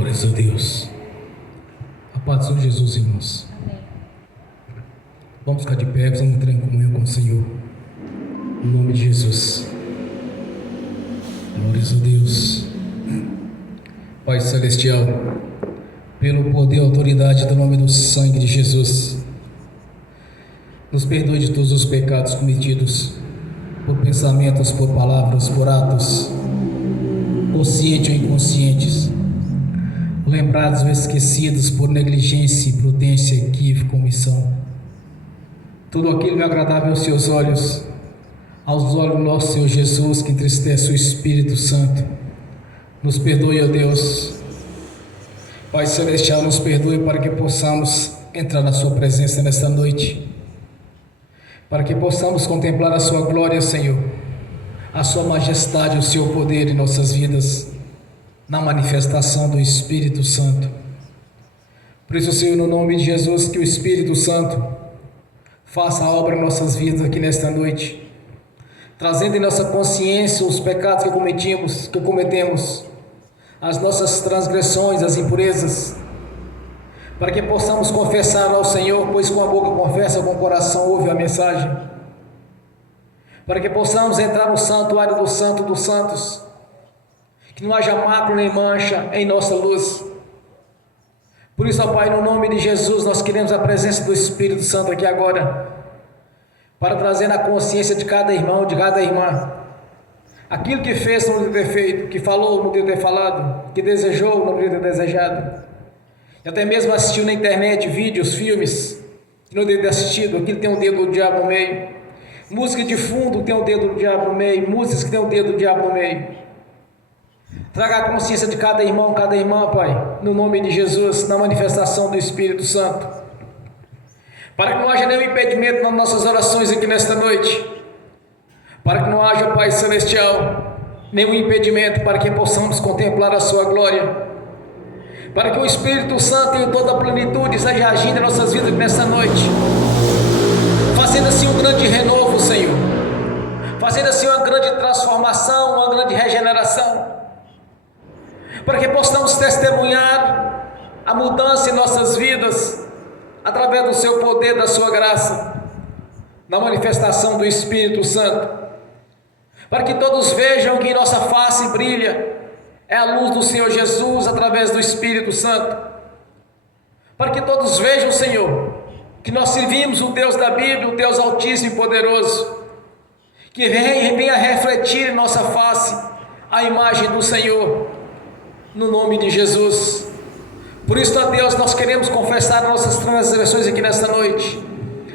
Glórias a Deus. A paz do Senhor Jesus, irmãos. Amém. Vamos ficar de pé, vamos entrar em comunhão com o Senhor. Em nome de Jesus. Glórias a Deus. Pai Celestial, pelo poder e autoridade do nome do sangue de Jesus, nos perdoe de todos os pecados cometidos, por pensamentos, por palavras, por atos, conscientes ou inconscientes, lembrados ou esquecidos por negligência, imprudência, equívoco, omissão. Tudo aquilo não é agradável aos seus olhos, aos olhos do nosso Senhor Jesus, que entristece o Espírito Santo. Nos perdoe, ó Deus. Pai Celestial, nos perdoe para que possamos entrar na Sua presença nesta noite, para que possamos contemplar a Sua glória, Senhor, a Sua majestade, o Seu poder em nossas vidas, na manifestação do Espírito Santo. Por isso, Senhor, no nome de Jesus, que o Espírito Santo faça a obra em nossas vidas aqui nesta noite, trazendo em nossa consciência os pecados que cometemos, as nossas transgressões, as impurezas, para que possamos confessar ao Senhor, pois com a boca confessa, com o coração ouve a mensagem, para que possamos entrar no santuário do Santo dos Santos, que não haja mácula nem mancha em nossa luz. Por isso, ó Pai, no nome de Jesus, nós queremos a presença do Espírito Santo aqui agora, para trazer na consciência de cada irmão, de cada irmã, aquilo que fez não devia ter feito, que falou não devia ter falado, que desejou não devia ter desejado, e até mesmo assistiu na internet vídeos, filmes, que não devia ter assistido, aquilo tem um dedo do diabo no meio, música de fundo tem um dedo do diabo no meio, músicas que tem um dedo do diabo no meio. Traga a consciência de cada irmão, cada irmã, Pai, no nome de Jesus, na manifestação do Espírito Santo, para que não haja nenhum impedimento nas nossas orações aqui nesta noite, para que não haja, Pai Celestial, nenhum impedimento para que possamos contemplar a Sua glória, para que o Espírito Santo em toda a plenitude esteja agindo em nossas vidas nesta noite, fazendo assim um grande renovo, Senhor, fazendo assim uma grande transformação, uma grande regeneração, para que possamos testemunhar a mudança em nossas vidas, através do Seu poder, da Sua graça, na manifestação do Espírito Santo, para que todos vejam que em nossa face brilha é a luz do Senhor Jesus através do Espírito Santo, para que todos vejam, Senhor, que nós servimos o Deus da Bíblia, o Deus Altíssimo e Poderoso, que venha refletir em nossa face a imagem do Senhor, no nome de Jesus. Por isso, ó Deus, nós queremos confessar nossas transgressões aqui nesta noite,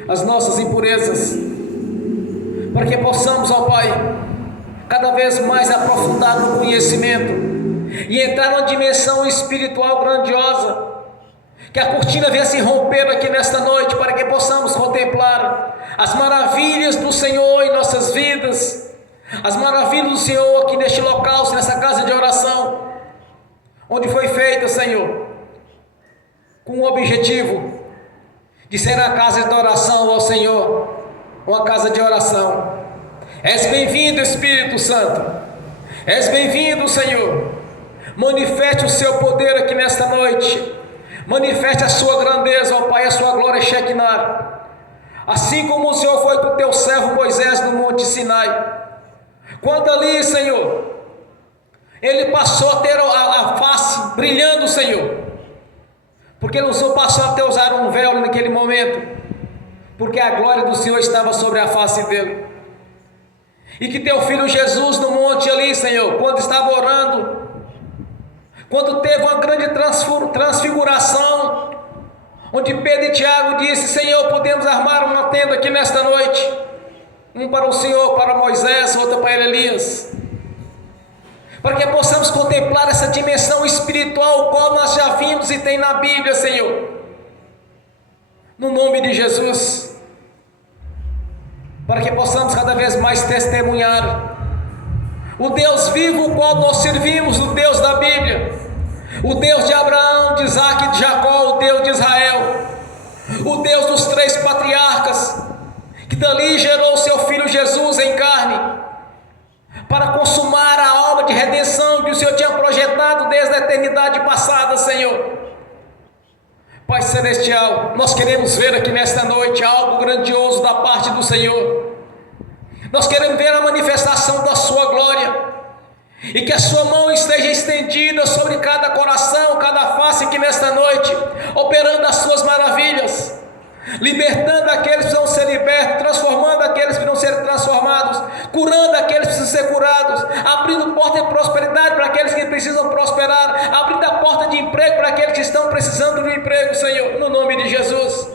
as nossas impurezas, para que possamos, ó Pai, cada vez mais aprofundar no conhecimento e entrar numa dimensão espiritual grandiosa, que a cortina venha se romper aqui nesta noite, para que possamos contemplar as maravilhas do Senhor em nossas vidas, as maravilhas do Senhor aqui neste local, nessa casa de oração, onde foi feita, Senhor, com o objetivo de ser a casa de oração ao Senhor, uma casa de oração. És bem-vindo, Espírito Santo, és bem-vindo, Senhor. Manifeste o Seu poder aqui nesta noite, manifeste a Sua grandeza, ó Pai, a Sua glória Shekinah, assim como o Senhor foi com o Teu servo Moisés no Monte Sinai, quando ali, Senhor, ele passou a ter a face brilhando, Senhor, porque o Senhor passou a ter usar um véu naquele momento, porque a glória do Senhor estava sobre a face dele, e que Teu Filho Jesus no monte ali, Senhor, quando estava orando, quando teve uma grande transfiguração, onde Pedro e Tiago disse: Senhor, podemos armar uma tenda aqui nesta noite, um para o Senhor, para Moisés, outra para Elias, para que possamos contemplar essa dimensão espiritual, qual nós já vimos e tem na Bíblia, Senhor, no nome de Jesus, para que possamos cada vez mais testemunhar o Deus vivo, o qual nós servimos, o Deus da Bíblia, o Deus de Abraão, de Isaac e de Jacó, o Deus de Israel, o Deus dos 3 patriarcas, que dali gerou o Seu Filho Jesus em carne, para consumar a obra de redenção que o Senhor tinha projetado desde a eternidade passada, Senhor. Pai Celestial, nós queremos ver aqui nesta noite algo grandioso da parte do Senhor. Nós queremos ver a manifestação da sua glória, e que a sua mão esteja estendida sobre cada coração, cada face aqui nesta noite, operando as suas maravilhas, libertando aqueles que precisam ser libertos, transformando aqueles que precisam ser transformados, curando aqueles que precisam ser curados, abrindo porta de prosperidade para aqueles que precisam prosperar, abrindo a porta de emprego para aqueles que estão precisando de um emprego, Senhor, no nome de Jesus.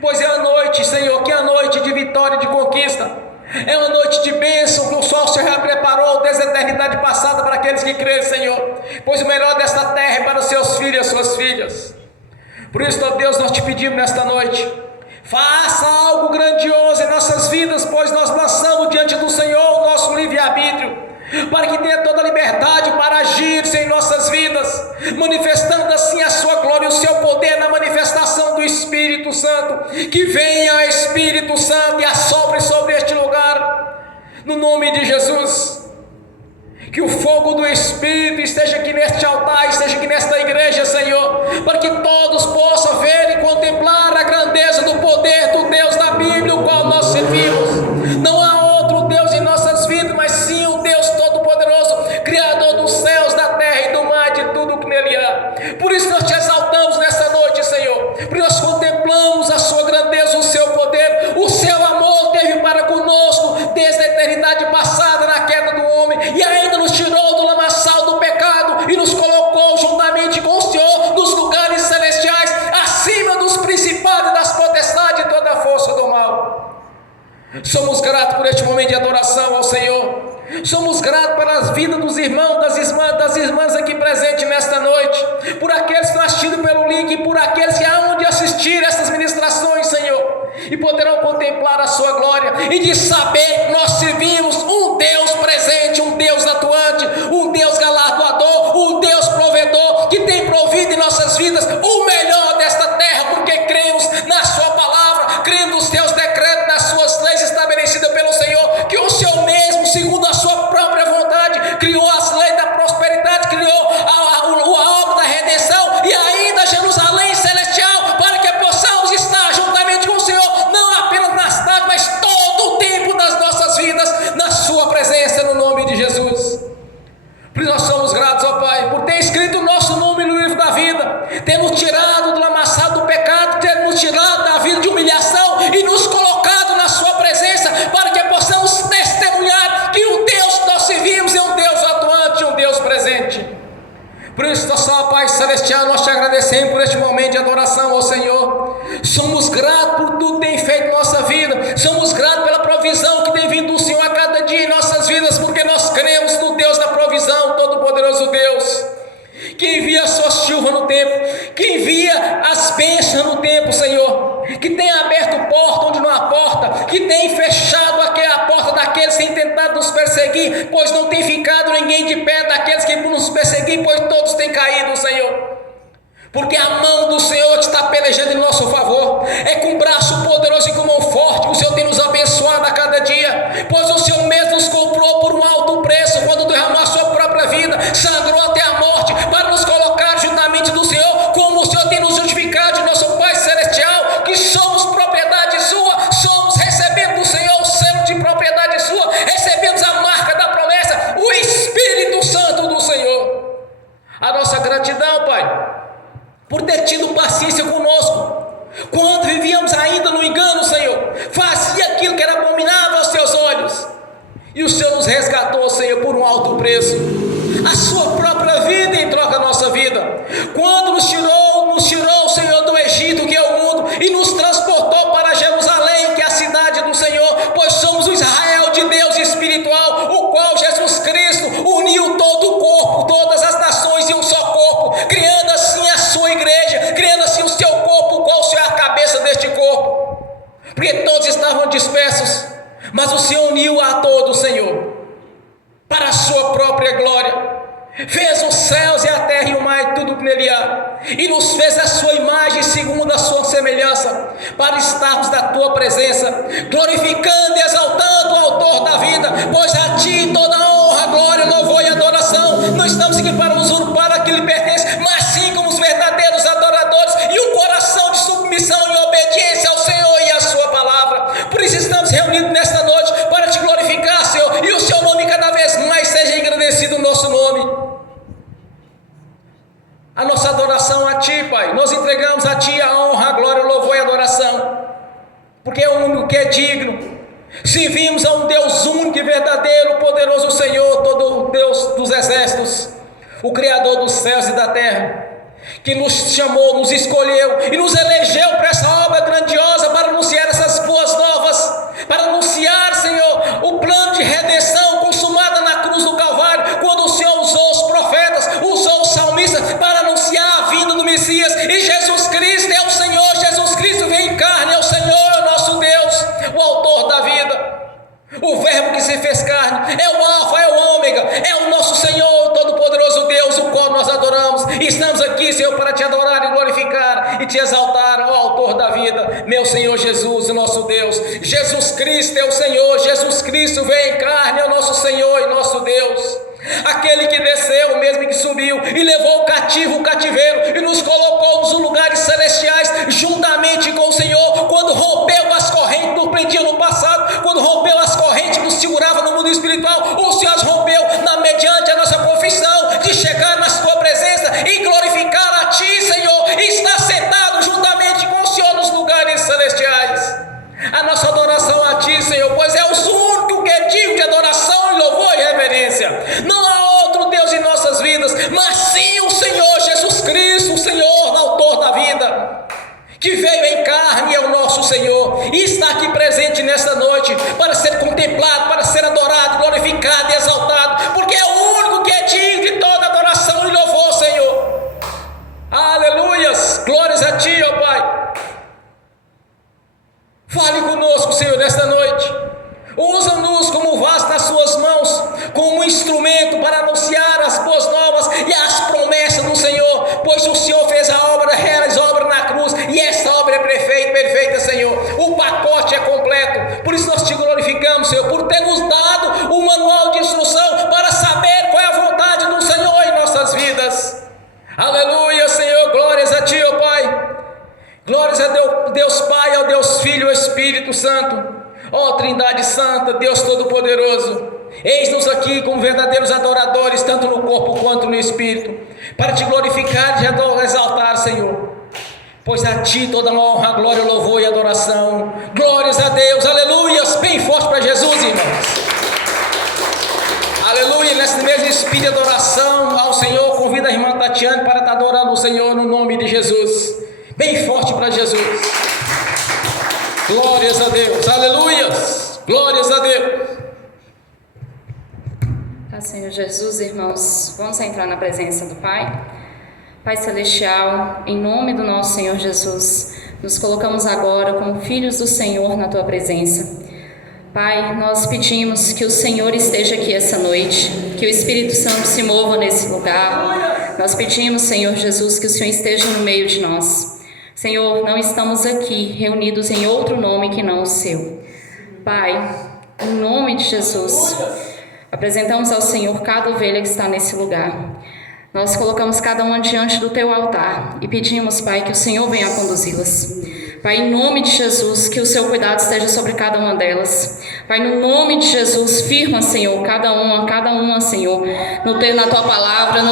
Pois é a noite, Senhor, que é a noite de vitória e de conquista. É uma noite de bênção que o sol já preparou desde a eternidade passada para aqueles que creem, Senhor. Pois o melhor desta terra é para os seus filhos e as suas filhas. Por isso, ó Deus, nós te pedimos nesta noite, faça algo grandioso em nossas vidas, pois nós lançamos diante do Senhor o nosso livre-arbítrio, para que tenha toda a liberdade para agir em nossas vidas, manifestando assim a sua glória e o seu poder na manifestação do Espírito Santo. Que venha Espírito Santo e assopre sobre este lugar, no nome de Jesus. Que o fogo do Espírito esteja aqui neste altar, esteja aqui nesta igreja, Senhor, para que todos possam ver e contemplar a grandeza do poder do Deus da Bíblia, o qual nós servimos. Não há outro Deus em nossas vidas, mas sim o Deus Todo-Poderoso, Criador dos céus, da terra e do mar, de tudo o que nele há. Por isso nós te exaltamos nesta noite, Senhor, porque nós contemplamos a sua grandeza, o seu poder, o seu amor teve para conosco desde a eternidade passada na queda do homem, e ainda nos tirou do lamaçal do pecado e nos colocou juntamente com o Senhor nos lugares celestiais, acima dos principados e das potestades e toda a força do mal. Somos gratos por este momento de adoração ao Senhor. Somos gratos pelas vidas dos irmãos, das irmãs aqui presentes nesta noite, por aqueles que estão assistindo pelo link e por aqueles que hão de assistir essas ministrações, Senhor, e poderão contemplar a sua glória e de saber que nós servimos um Deus presente, um Deus atuante, um Deus galardoador, um Deus provedor, que tem provido em nossas vidas o melhor desta terra, porque cremos na sua palavra, cremos nos seus decretos, nas suas leis estabelecidas pelo Senhor, que o Senhor mesmo, segundo a sua própria vontade, criou as leis da prosperidade, criou a obra da redenção e ainda Jerusalém celestial, para que possamos estar juntamente com o Senhor, não apenas na cidade, mas todo o tempo das nossas vidas, na sua presença, no nome de Jesus. Por isso nós somos gratos, ó Pai, por ter escrito o nosso nome no livro da vida, ter nos tirado do lamaçal do pecado, ter nos tirado da vida de humilhação e nos colocado na sua presença, para que possamos testemunhar que o Deus que nós servimos é um Deus atuante, um Deus presente. Por isso, ó Pai Celestial, nós te agradecemos por este momento de adoração ao Senhor. Somos gratos por tudo que tem feito em nossa vida, somos gratos pela provisão que tem vindo do Senhor a cada dia em nossas vidas, porque nós cremos no Deus da provisão, Todo-Poderoso Deus, que envia a sua chuva no tempo, que envia as bênçãos no tempo, Senhor, que tem aberto porta onde não há porta, que tem fechado a porta daqueles que têm tentado nos perseguir, pois não tem ficado ninguém de pé daqueles que nos perseguir, pois todos têm caído, Senhor. Porque a mão do Senhor está pelejando em nosso favor, é com braço poderoso e com mão forte que o Senhor tem nos abençoado a cada dia, pois o Senhor mesmo nos comprou por um alto preço, quando derramou a sua própria vida, sangrou até a morte, para nos colocar juntamente do Senhor, como o Senhor tem nos justificado de nosso Pai Celestial, que somos propriedade sua, somos recebendo do Senhor o selo de propriedade sua, recebemos a marca da promessa, o Espírito Santo do Senhor. A nossa gratidão, Pai, por ter tido paciência conosco, quando vivíamos ainda no engano, Senhor, fazia aquilo que era abominável aos teus olhos, e o Senhor nos resgatou, Senhor, por um alto preço, a sua própria vida em troca da nossa vida, quando nos tirou, Senhor, do Egito, que é o mundo, e nos transportou para Jerusalém, que é a cidade do Senhor, pois somos o Israel de Deus espiritual, o qual Jesus Cristo uniu todo o corpo, todas as nações em um só corpo, criando assim a sua igreja, criando assim o seu corpo, o qual o Senhor é a cabeça deste corpo, porque todos estavam dispersos, mas o Senhor uniu a todos, Senhor, para a sua própria glória. Fez os céus e a terra e o mar e tudo que nele há, e nos fez a sua imagem segundo a sua semelhança, para estarmos na tua presença, glorificando e exaltando o autor autor da vida, pois a Ti toda a honra, glória, louvor e adoração. Não estamos aqui para usurpar aquilo que lhe pertence, mas sim como os verdadeiros adoradores e um coração de submissão e obediência ao Senhor e à Sua palavra. Por isso estamos reunidos nesta noite para Te glorificar, Senhor, e o Seu nome cada vez mais seja engrandecido, o nosso nome. A nossa adoração a Ti, Pai, nós entregamos a Ti a honra, a glória, o louvor e a adoração, porque é o único que é digno. Servimos a um Deus único e verdadeiro, poderoso Senhor, todo o Deus dos exércitos, o Criador dos céus e da terra, que nos chamou, nos escolheu e nos elegeu para essa obra grandiosa, para anunciar essas boas novas, para anunciar, Senhor, o plano de redenção consumado na cruz do Calvário, quando o Senhor usou os profetas, usou os salmistas para anunciar a vinda do Messias. E Jesus Cristo é o Senhor, Jesus Cristo vem em carne, é o Senhor, é o nosso Deus, o autor da vida, o verbo que se fez carne, é o alfa, é o ômega, é o nosso Senhor, todo-poderoso Deus, o qual nós adoramos. E estamos aqui, Senhor, para Te adorar e glorificar e Te exaltar, ó autor da vida, meu Senhor Jesus, o nosso Deus. Jesus Cristo é o Senhor, Jesus Cristo veio em carne, é o nosso Senhor e nosso Deus, aquele que desceu, o mesmo que subiu e levou o cativo, o cativeiro, e nos colocou nos lugares celestiais juntamente com o Senhor, quando rompeu as correntes, nos prendia no passado, quando rompeu as correntes que nos segurava no mundo espiritual, o Senhor as rompeu mediante a nossa confissão de chegar na Tua presença e glorificar a Ti, Senhor, e estar sentado juntamente com o Senhor nos lugares celestiais. A nossa adoração a Ti, Senhor, pois é o único que é digno de adoração e louvor e reverência. Não há outro Deus em nossas vidas, mas sim o Senhor Jesus Cristo, o Senhor, autor da vida, que veio em carne, é o nosso Senhor, e está aqui presente nesta noite, para ser contemplado, para ser adorado, glorificado e exaltado, porque é o único que é digno de toda adoração e louvor, Senhor. Aleluias, glórias a Ti, ó Pai. Fale conosco, Senhor, nesta noite. Usa-nos como vaso nas Suas mãos, como um instrumento para anunciar as boas novas e as promessas do Senhor, pois o Senhor fez a obra, realizou a obra na cruz, e essa obra é perfeita, Senhor. O pacote é completo. Por isso nós Te glorificamos, Senhor, por ter nos dado o manual de instrução para saber qual é a vontade do Senhor em nossas vidas. Aleluia, Senhor, glórias a Ti, ó Pai. Glórias a Deus Pai, ao Deus Filho e ao Espírito Santo, ó Trindade Santa, Deus Todo-Poderoso. Eis-nos aqui como verdadeiros adoradores, tanto no corpo quanto no Espírito, para Te glorificar e Te exaltar, Senhor, pois a Ti toda a honra, glória, louvor e adoração. Glórias a Deus, aleluias, bem forte para Jesus, irmãos. Aleluia, nesse mesmo espírito de adoração ao Senhor, convida a irmã Tatiane para estar adorando o Senhor no nome de Jesus. Bem forte para Jesus. Glórias a Deus, aleluias, glórias a Deus. Senhor Jesus, irmãos, vamos entrar na presença do Pai. Pai Celestial, em nome do nosso Senhor Jesus, nos colocamos agora como filhos do Senhor na Tua presença. Pai, nós pedimos que o Senhor esteja aqui essa noite, que o Espírito Santo se mova nesse lugar. Nós pedimos, Senhor Jesus, que o Senhor esteja no meio de nós. Senhor, não estamos aqui reunidos em outro nome que não o Seu. Pai, em nome de Jesus, apresentamos ao Senhor cada ovelha que está nesse lugar. Nós colocamos cada uma diante do Teu altar e pedimos, Pai, que o Senhor venha conduzi-las. Pai, em nome de Jesus, que o Seu cuidado esteja sobre cada uma delas. Pai, no nome de Jesus, firma, Senhor, cada uma, Senhor, na Tua palavra,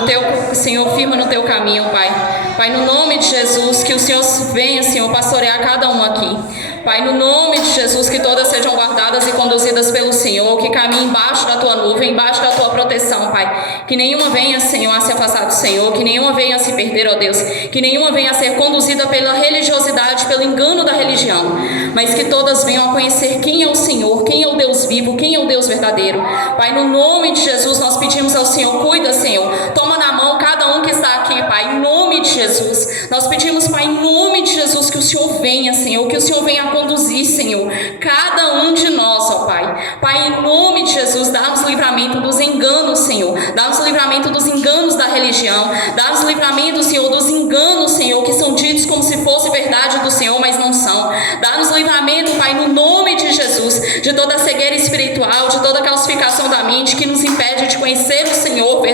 Senhor, firma no Teu caminho, Pai. Pai, no nome de Jesus, que o Senhor venha, Senhor, pastorear cada uma aqui. Pai, no nome de Jesus, que todas sejam guardadas e conduzidas pelo Senhor, que caminhe embaixo da Tua nuvem, embaixo da Tua proteção, Pai. Que nenhuma venha, Senhor, a se afastar do Senhor, que nenhuma venha a se perder, ó Deus, que nenhuma venha a ser conduzida pela religiosidade, pelo engano da religião, mas que todas venham a conhecer quem é o Senhor, quem é o Deus vivo, quem é o Deus verdadeiro. Pai, no nome de Jesus, nós pedimos ao Senhor, cuida, Senhor, toma na mão cada um que está aqui, Pai, em nome de Jesus. Nós pedimos, Pai, em nome de Jesus, que o Senhor venha, Senhor, que o Senhor venha a conduzir, Senhor, cada um de nós, ó Pai. Pai, em nome de Jesus, dá-nos livramento dos enganos, Senhor, dá-nos livramento dos enganos da religião, dá-nos livramento, Senhor, dos enganos, Senhor, que são ditos como se fosse verdade do Senhor, mas não são. Dá-nos livramento, Pai, no nome de Jesus, de toda cegueira espiritual, de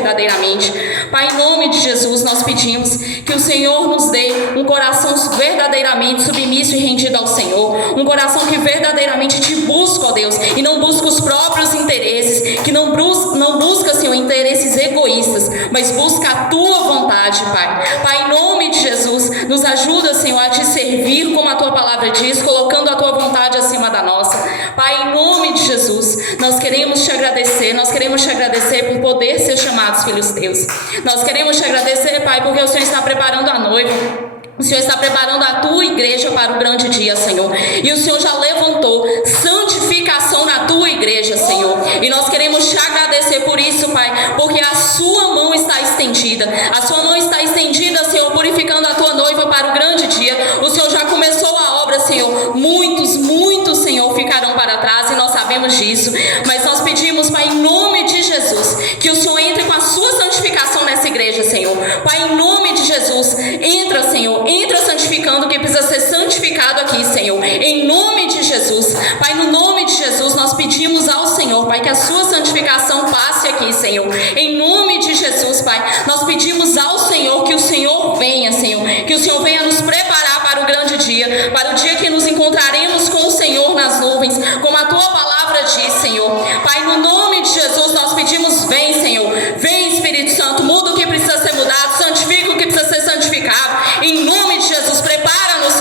verdadeiramente. Pai, em nome de Jesus, nós pedimos que o Senhor nos dê um coração verdadeiramente submisso e rendido ao Senhor, um coração que verdadeiramente te busca, ó Deus, e não busca os próprios interesses, que não busca, Senhor, interesses egoístas, mas busca a tua vontade, Pai. Pai, em nome de Jesus, nos ajuda, Senhor, a te servir como a tua palavra diz, colocando a tua vontade acima da nossa. Pai, em nome de Jesus, nós queremos te agradecer por poder ser chamados filhos teus. Nós queremos te agradecer, Pai, porque o Senhor está preparando a noiva. O Senhor está preparando a tua igreja para o grande dia, Senhor. E o Senhor já levantou santificação na tua igreja, Senhor. E nós queremos te agradecer por isso, Pai, porque a sua mão está estendida. A sua mão está estendida, Senhor, purificando a tua noiva para o grande dia. O Senhor já começou a obra, Senhor. Muitos, Senhor, ficarão para trás e nós sabemos disso. Mas nós pedimos, Pai, em nome de Jesus, que o Senhor entre com a sua santificação nessa igreja, Senhor. Pai, em nome de Jesus, entra, Senhor. Entra santificando o que precisa ser santificado aqui, Senhor. Em nome de Jesus. Pai, no nome de Jesus, nós pedimos ao Senhor, Pai, que a sua santificação passe aqui, Senhor. Em nome de Jesus, Pai, nós pedimos ao Senhor que o Senhor venha, Senhor. Que o Senhor venha nos preparar para o grande dia, para o dia que nos encontraremos com o Senhor nas nuvens, como a tua palavra diz, Senhor. Pai, no nome de Jesus, nós pedimos, vem, Senhor. Vem, Espírito Santo, muda o que precisa ser mudado, santifica o que precisa ser santificado. Em nome de Jesus, prepara-nos,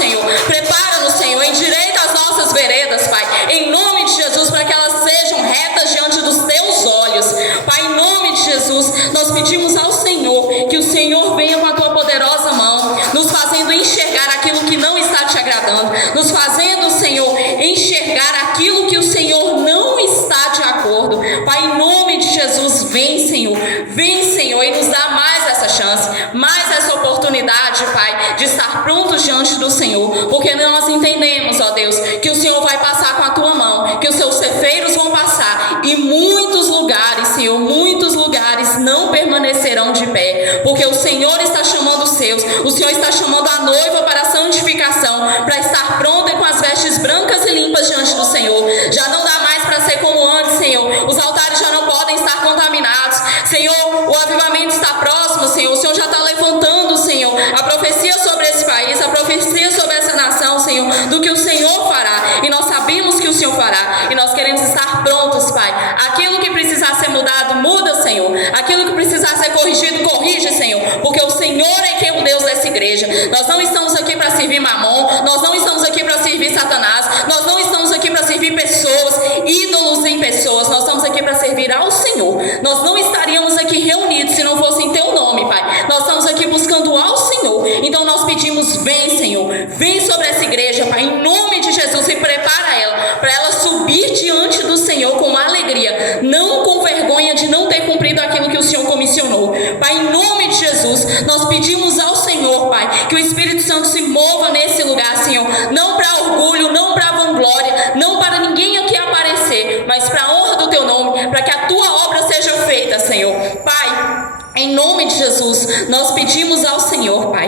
Senhor, endireita as nossas veredas, Pai, em nome de Jesus, para que elas sejam retas diante dos teus olhos. Pai, em nome de Jesus, nós pedimos ao Senhor, que o Senhor venha com a tua poderosa mão, nos fazendo enxergar aquilo que não está te agradando, nos fazendo, Senhor, enxergar aquilo que o Senhor não está de acordo. Pai, em nome de Jesus, vem, Senhor, e nos dá mais essa chance, mais essa oportunidade, Pai, de estar prontos diante do Senhor, porque nós entendemos, ó Deus, que o Senhor vai passar com a tua mão, que os seus cefeiros vão passar, e muitos lugares, Senhor, não permanecerão de pé, porque o Senhor está chamando os seus, o Senhor está chamando a noiva para a santificação, para estar pronta e com as vestes brancas e limpas diante do Senhor. Já não dá mais para ser como antes, Senhor, os altares já não podem estar contaminados, Senhor, o avivamento está próximo, Senhor, o Senhor já está levantando, Senhor, a profecia sobre esse país, a profecia sobre essa nação, Senhor, do que o Senhor fará, e nós sabemos que o Senhor fará, e nós queremos estar prontos, Pai. Aquilo que precisar ser mudado, muda, Senhor. Aquilo que precisar ser corrigido, corrige, Senhor, porque o Senhor é que é o Deus dessa igreja. Nós não estamos aqui para servir Mamon, nós não estamos aqui para servir Satanás, nós não estamos aqui para servir pessoas, ídolos em pessoas, nós estamos aqui para servir ao Senhor. Nós não estaríamos aqui reunidos se não fosse em teu nome, Pai. Nós estamos aqui buscando ao Senhor. Então nós pedimos, vem, Senhor, vem sobre essa igreja, Pai, em nome de Jesus, e prepara ela, para ela subir diante do Senhor com alegria, não com vergonha de não ter cumprido aquilo que o Senhor comissionou. Pai, em nome de Jesus, nós pedimos ao Senhor, Pai, que o Espírito Santo se mova nesse lugar, Senhor, não para orgulho, não para vanglória, não para ninguém aqui aparecer, mas para a honra do teu nome, para que a tua obra seja feita, Senhor. Pai, em nome de Jesus, nós pedimos ao Senhor, Pai,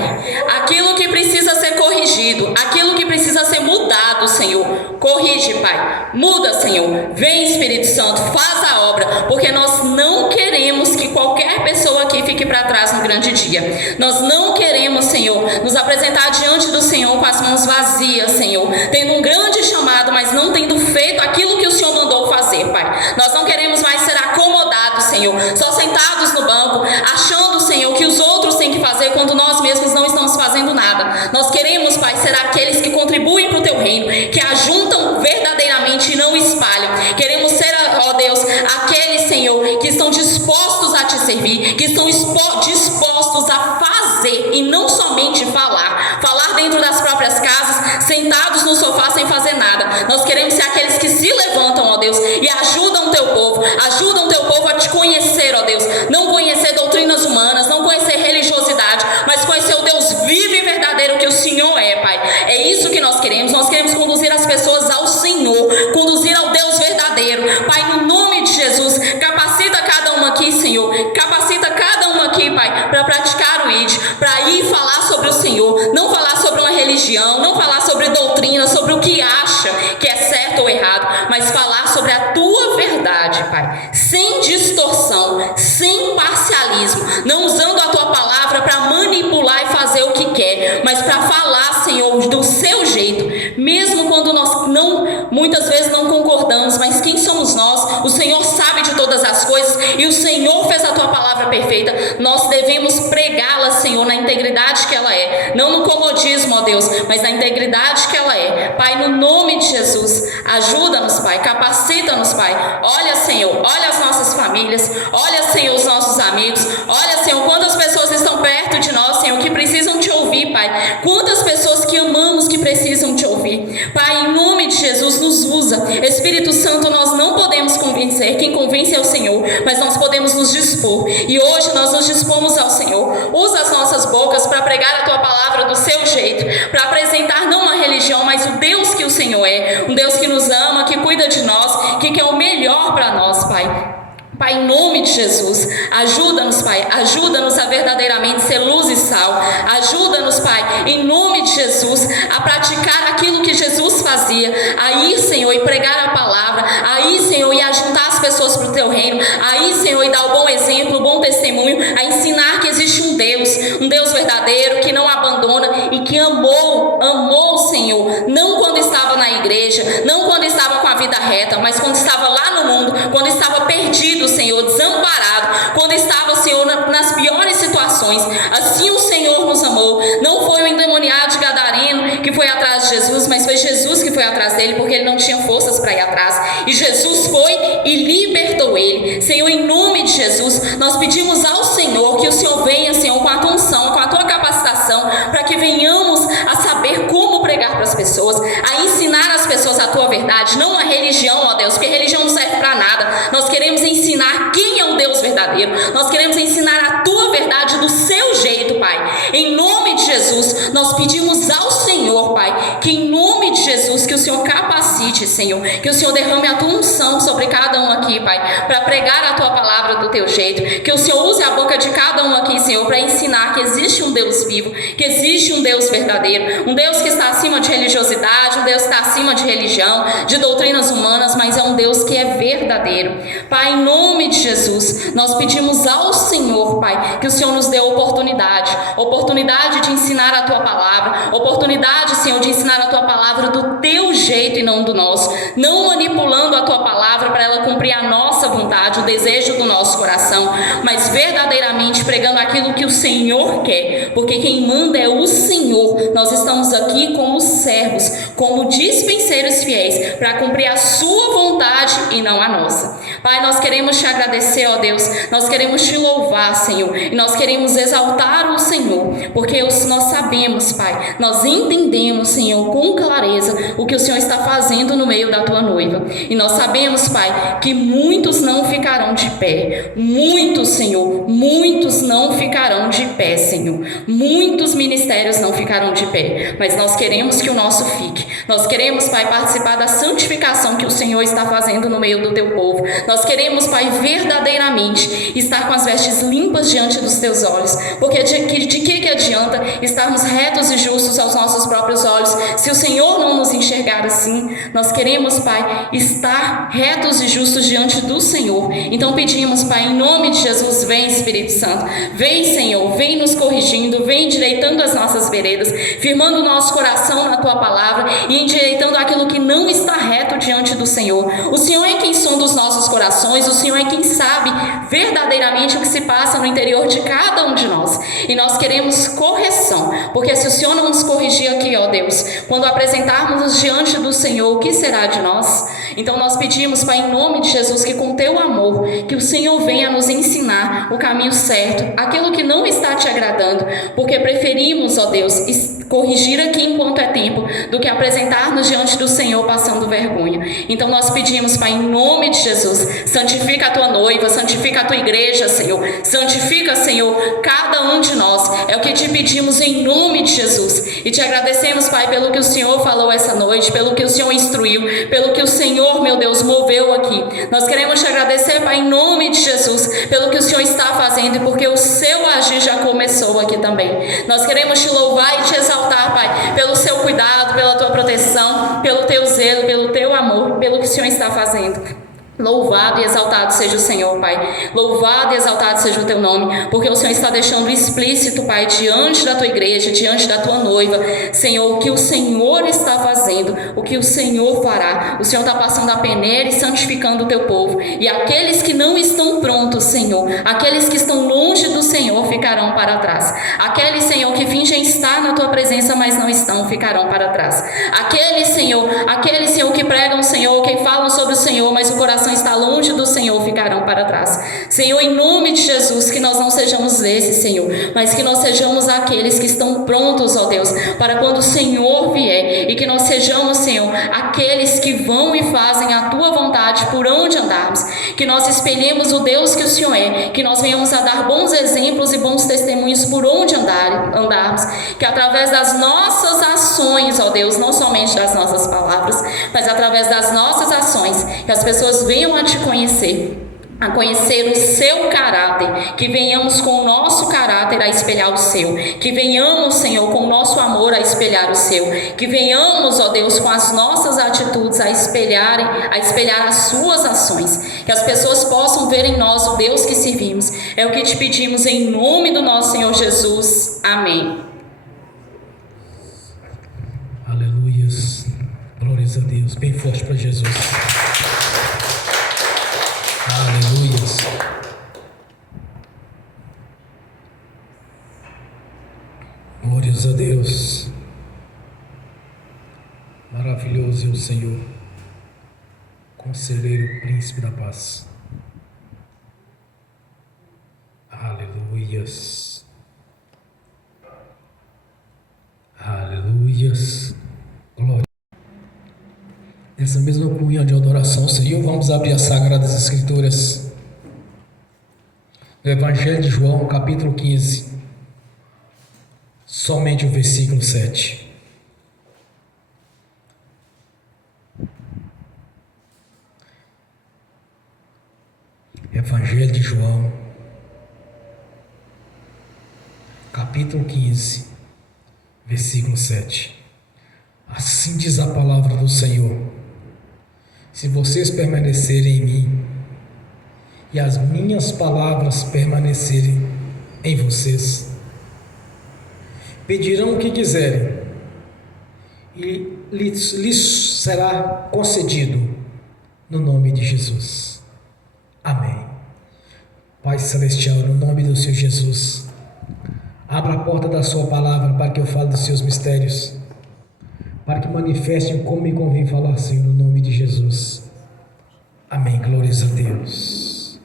aquilo que precisa ser corrigido, aquilo que precisa ser mudado, Senhor, corrige, Pai, muda, Senhor, vem, Espírito Santo, faz a obra, porque nós não queremos que qualquer pessoa aqui fique para trás no grande dia. Nós não queremos, Senhor, nos apresentar diante do Senhor com as mãos vazias, Senhor, tendo um grande chamado, mas não tendo feito aquilo que o Senhor mandou fazer, Pai. Nós não queremos mais ser acomodados, Senhor, só sentados no banco, achando, Senhor, que os outros têm que fazer quando nós mesmos não estamos fazendo nada. Nós queremos, Pai, ser aqueles que contribuem para o teu reino, que ajuntam verdadeiramente e não espalham. Queremos ser, ó Deus, aqueles, Senhor, que estão dispostos a te servir, que estão dispostos a fazer e não somente falar dentro das próprias casas, sentados no sofá sem fazer nada. Nós queremos ser aqueles que se levantam, ó Deus, e ajudam o teu povo a te conhecer, ó Deus, não conhecer doutrinas humanas, não conhecer religiosidade, mas conhecer o Deus vivo e verdadeiro que o Senhor é, Pai. É isso que nós queremos conduzir as pessoas ao Senhor, conduzir ao Deus verdadeiro. Pai, no nome de Jesus, capacita cada uma aqui, Senhor, capacita cada uma aqui, Pai, para praticar o ID, para ir falar sobre o Senhor, não falar sobre uma religião, não falar sobre doutrina, sobre o que acha que é certo ou errado, mas falar sobre a tua verdade, Pai, sem distorção, sem parcialismo, não usando a tua palavra para manipular e fazer o que quer, mas para falar, Senhor, do seu jeito, mesmo quando nós muitas vezes não concordamos, mas quem somos nós? O Senhor sabe de todas as coisas e o Senhor fez a tua palavra perfeita. Nós devemos pregá-la, Senhor, na integridade que ela é, não no comodismo, ó Deus, mas na integridade que ela é. Pai, no nome de Jesus, ajuda-nos, Pai, capacita-nos, Pai. Olha, Senhor, olha as nossas famílias, olha, Senhor, os nossos amigos, olha, Senhor, quantas pessoas estão perto de nós, Senhor, que precisam te ouvir, Pai. Quantas pessoas que amamos que precisam te ouvir. Pai, em nome de Jesus, nos usa. Espírito Santo, nós não podemos convencer, quem convence é o Senhor, mas nós podemos nos dispor. E hoje nós nos dispomos ao Senhor. Usa as nossas bocas para pregar a tua palavra do seu jeito, para apresentar não uma religião, mas o Deus que o Senhor é, um Deus que nos ama, que cuida de nós, que quer o melhor para nós, Pai. Pai, em nome de Jesus, ajuda-nos, Pai, ajuda-nos a verdadeiramente ser luz e sal. Ajuda-nos, Pai, em nome de Jesus, a praticar aquilo que Jesus fazia, a ir, Senhor, e pregar a palavra, a ir, Senhor, e ajuntar as pessoas para o teu reino, a ir, Senhor, e dar o bom exemplo, o bom testemunho, a ensinar que existe um Deus verdadeiro, que não abandona e que amou o Senhor, não quando estava na igreja, não quando estava com a vida reta, mas quando estava lá no mundo, quando estava perdido, Senhor, desamparado, quando estava, Senhor, nas piores situações. Assim o Senhor nos amou. Não foi o endemoniado de Gadareno que foi atrás de Jesus, mas foi Jesus que foi atrás dele, porque ele não tinha forças para ir atrás, e Jesus foi e libertou ele. Senhor, em nome de Jesus, nós pedimos ao Senhor que o Senhor venha, Senhor, com a tua unção, com a tua capacitação, para que venhamos a saber como pregar para as pessoas, a ensinar as pessoas a tua verdade, não a religião, ó Deus, porque religião não serve para nada. Nós queremos ensinar quem é o Deus verdadeiro. Nós queremos ensinar a tua verdade do seu jeito, Pai. Em nome de Jesus, nós pedimos ao Senhor, Pai, que em nome de Jesus, que o Senhor capacite, Senhor, que o Senhor derrame a tua unção sobre cada um aqui, Pai, para pregar a tua palavra do teu jeito, que o Senhor use a boca de cada um aqui, Senhor, para ensinar que existe um Deus vivo, que existe um Deus verdadeiro, um Deus que está acima de religiosidade, um Deus que está acima de religião, de doutrinas humanas, mas é um Deus que é verdadeiro. Pai, em nome de Jesus, nós pedimos ao Senhor, Pai, que o Senhor nos dê oportunidade de ensinar a tua palavra, oportunidade, Senhor, de ensinar a tua palavra do teu jeito e não do nosso, não manipulando a tua palavra para ela cumprir a nossa vontade, o desejo do nosso coração, mas verdadeiramente pregando aquilo que o Senhor quer, porque quem manda é o Senhor. Nós estamos aqui como servos, como dispenseiros fiéis, para cumprir a sua vontade e não a nossa. Pai, nós queremos te agradecer, ó Deus, nós queremos te louvar, Senhor, e nós queremos exaltar o Senhor, porque nós sabemos, Pai, nós entendemos, Senhor, com clareza o que o Senhor está fazendo no meio da tua noiva, e nós sabemos, Pai, que muitos não ficarão de pé, muitos, Senhor, muitos não ficarão de pé, Senhor, muitos ministérios não ficarão de pé, mas nós queremos que o nosso fique. Nós queremos, Pai, participar da santificação que o Senhor está fazendo no meio do teu povo. Nós queremos, Pai, verdadeiramente estar com as vestes limpas diante dos teus olhos, porque de que adianta estarmos retos e justos aos nossos próprios olhos se o Senhor não nos enxergar assim? Nós queremos, Pai, estar retos e justos diante do Senhor. Então pedimos, Pai, em nome de Jesus, vem Espírito Santo, vem, Senhor, vem nos corrigindo, vem endireitando as nossas veredas, firmando o nosso coração na tua palavra e endireitando aquilo que não está reto diante do Senhor. O Senhor é quem sonda os nossos corações, o Senhor é quem sabe verdadeiramente o que se passa no interior de cada um de nós, e nós queremos correção, porque se o Senhor não nos corrigir aqui, ó Deus, quando apresentarmos diante do Senhor, o que será de nós? Então nós pedimos, Pai, em nome de Jesus, que com teu amor, que o Senhor venha nos ensinar o caminho certo, aquilo que não está te agradando, porque preferimos, ó Deus, corrigir aqui enquanto é tempo, do que apresentar-nos diante do Senhor passando vergonha. Então nós pedimos, Pai, em nome de Jesus, santifica a tua noiva, santifica a tua igreja, Senhor, santifica, Senhor, cada um de nós, é o que te pedimos em nome de Jesus, e te agradecemos, Pai, pelo que o Senhor falou essa noite, pelo que o Senhor instruiu, pelo que o Senhor, meu Deus, moveu aqui. Nós queremos te agradecer, Pai, em nome de Jesus, pelo que o Senhor está fazendo, e porque o seu agir já começou aqui também. Nós queremos te louvar e te exaltar, Pai, pelo seu cuidado, pela tua proteção, pelo teu zelo, pelo teu amor, pelo que o Senhor está fazendo. Louvado e exaltado seja o Senhor, Pai. Louvado e exaltado seja o teu nome, porque o Senhor está deixando explícito, Pai, diante da tua igreja, diante da tua noiva, Senhor, o que o Senhor está fazendo, o que o Senhor fará. O Senhor está passando a peneira e santificando o teu povo. E aqueles que não estão prontos, Senhor, aqueles que estão longe do Senhor, ficarão para trás. Aqueles, Senhor, que fingem estar na tua presença, mas não estão, ficarão para trás. Aqueles, Senhor, que pregam o Senhor, que falam sobre o Senhor, mas o coração está longe do Senhor, ficarão para trás. Senhor, em nome de Jesus, que nós não sejamos esses, Senhor, mas que nós sejamos aqueles que estão prontos, ó Deus, para quando o Senhor vier, e que nós sejamos, Senhor, aqueles que vão e fazem a tua vontade por onde andarmos, que nós espelhemos o Deus que o Senhor é, que nós venhamos a dar bons exemplos e bons testemunhos por onde andarmos, que através das nossas ações, ó Deus, não somente das nossas palavras, mas através das nossas ações, que as pessoas venham a te conhecer, a conhecer o seu caráter, que venhamos com o nosso caráter a espelhar o seu, que venhamos, Senhor, com o nosso amor a espelhar o seu, que venhamos, ó Deus, com as nossas atitudes a espelhar as suas ações, que as pessoas possam ver em nós o Deus que servimos. É o que te pedimos em nome do nosso Senhor Jesus. Amém. Aleluias. Glórias a Deus. Bem forte para Jesus. Aleluias. Glórias a Deus. Maravilhoso é o Senhor, Conselheiro, Príncipe da Paz. Aleluias. Aleluias. Glória. Nessa mesma comunhão de adoração ao Senhor, vamos abrir as Sagradas Escrituras. No Evangelho de João, capítulo 15, somente o versículo 7. Evangelho de João, capítulo 15, versículo 7. Assim diz a palavra do Senhor: se vocês permanecerem em mim e as minhas palavras permanecerem em vocês, pedirão o que quiserem e lhes será concedido no nome de Jesus. Amém. Pai Celestial, no nome do Senhor Jesus, abra a porta da sua palavra para que eu fale dos seus mistérios, para que manifestem como me convém falar, Senhor, no nome de Jesus. Amém. Glórias a Deus.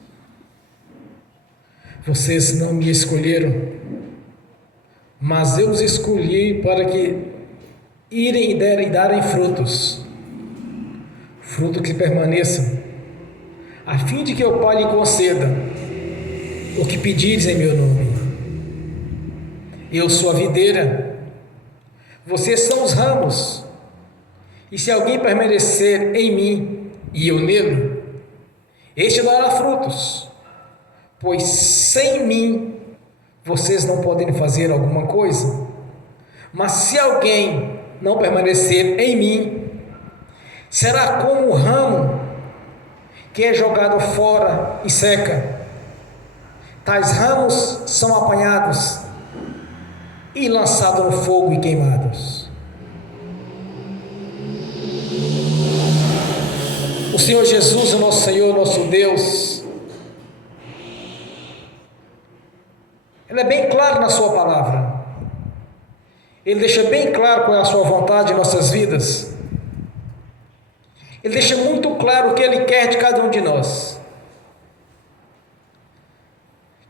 Vocês não me escolheram, mas eu os escolhi para que irem e darem frutos que permaneçam, a fim de que o Pai lhe conceda o que pedires em meu nome. Eu sou a videira, vocês são os ramos, e se alguém permanecer em mim e eu nele, este dará frutos, pois sem mim vocês não podem fazer alguma coisa. Mas se alguém não permanecer em mim, será como o ramo que é jogado fora e seca. Tais ramos são apanhados e lançados no fogo e queimados. O Senhor Jesus, o nosso Senhor, nosso Deus, Ele é bem claro na sua palavra. Ele deixa bem claro qual é a sua vontade em nossas vidas. Ele deixa muito claro o que Ele quer de cada um de nós.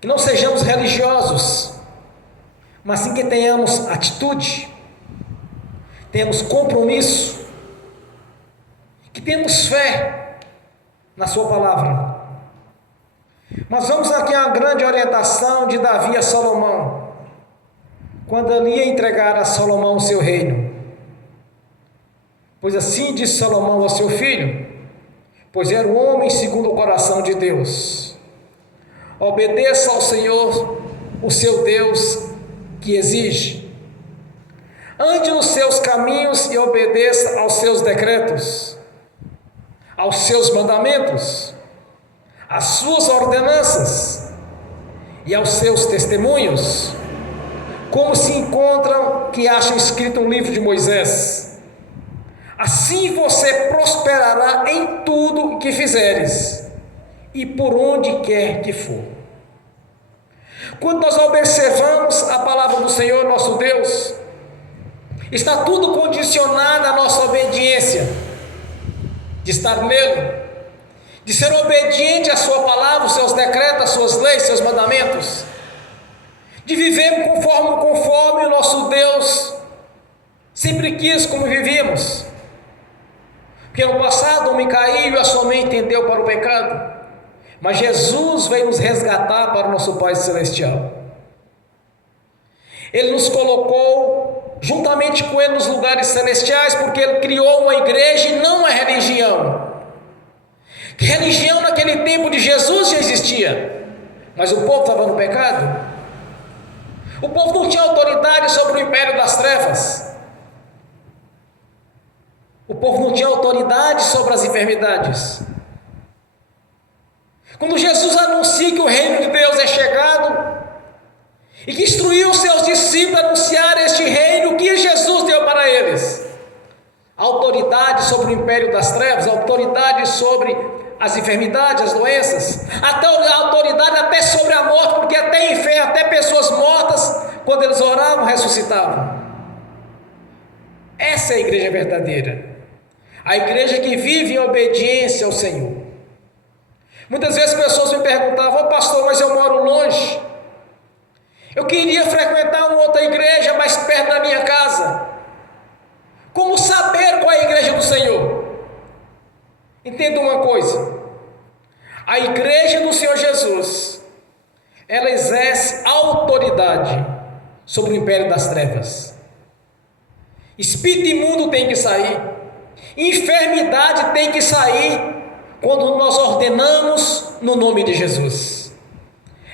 Que não sejamos religiosos, mas sim que tenhamos atitude, tenhamos compromisso, que temos fé na sua palavra. Mas vamos aqui a uma grande orientação de Davi a Salomão, quando ele ia entregar a Salomão o seu reino. Pois assim disse Salomão ao seu filho, pois era um homem segundo o coração de Deus: obedeça ao Senhor, o seu Deus, que exige. Ande nos seus caminhos e obedeça aos seus decretos, aos seus mandamentos, às suas ordenanças e aos seus testemunhos, como se encontram que acham escrito no livro de Moisés. Assim você prosperará em tudo o que fizeres e por onde quer que for. Quando nós observamos a palavra do Senhor nosso Deus, está tudo condicionado à nossa obediência, de estar nele, de ser obediente à sua palavra, os seus decretos, as suas leis, seus mandamentos, de viver conforme o nosso Deus sempre quis, como vivíamos. Porque no passado o homem caiu e a sua mente tendeu para o pecado, mas Jesus veio nos resgatar para o nosso Pai Celestial. Ele nos colocou juntamente com Ele nos lugares celestiais, porque Ele criou uma igreja e não uma religião. Que religião naquele tempo de Jesus já existia, mas o povo estava no pecado. O povo não tinha autoridade sobre o império das trevas. O povo não tinha autoridade sobre as enfermidades. Quando Jesus anuncia que o reino de Deus é chegado e que instruiu os seus discípulos a anunciar este reino, o que Jesus deu para eles? Autoridade sobre o império das trevas, autoridade sobre as enfermidades, as doenças, até a autoridade até sobre a morte, porque até enfermos, até pessoas mortas, quando eles oravam, ressuscitavam. Essa é a igreja verdadeira, a igreja que vive em obediência ao Senhor. Muitas vezes pessoas me perguntavam: pastor, mas eu moro longe, eu queria frequentar uma outra igreja mais perto da minha casa. Como saber qual é a igreja do Senhor? Entenda uma coisa: a igreja do Senhor Jesus, ela exerce autoridade sobre o império das trevas. Espírito imundo tem que sair, enfermidade tem que sair, quando nós ordenamos no nome de Jesus.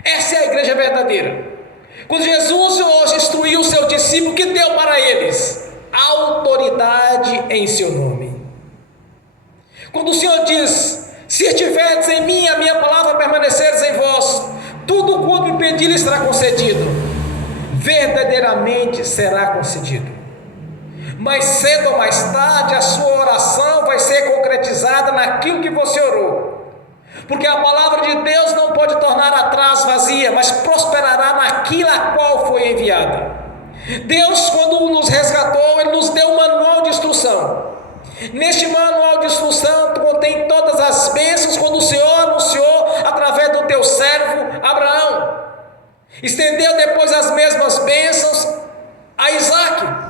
Essa é a igreja verdadeira. Quando Jesus hoje instruiu o seu discípulo, que deu para eles autoridade em seu nome. Quando o Senhor diz: se estiverdes em mim, a minha palavra permaneceres em vós, tudo quanto me pedir será concedido. Verdadeiramente será concedido. Mais cedo ou mais tarde a sua oração vai ser concretizada naquilo que você orou, porque a palavra de Deus não pode tornar atrás vazia, mas prosperará naquilo a qual foi enviada. Deus, quando nos resgatou, Ele nos deu um manual de instrução. Neste manual de instrução contém todas as bênçãos, quando o Senhor anunciou através do teu servo Abraão. Estendeu depois as mesmas bênçãos a Isaque.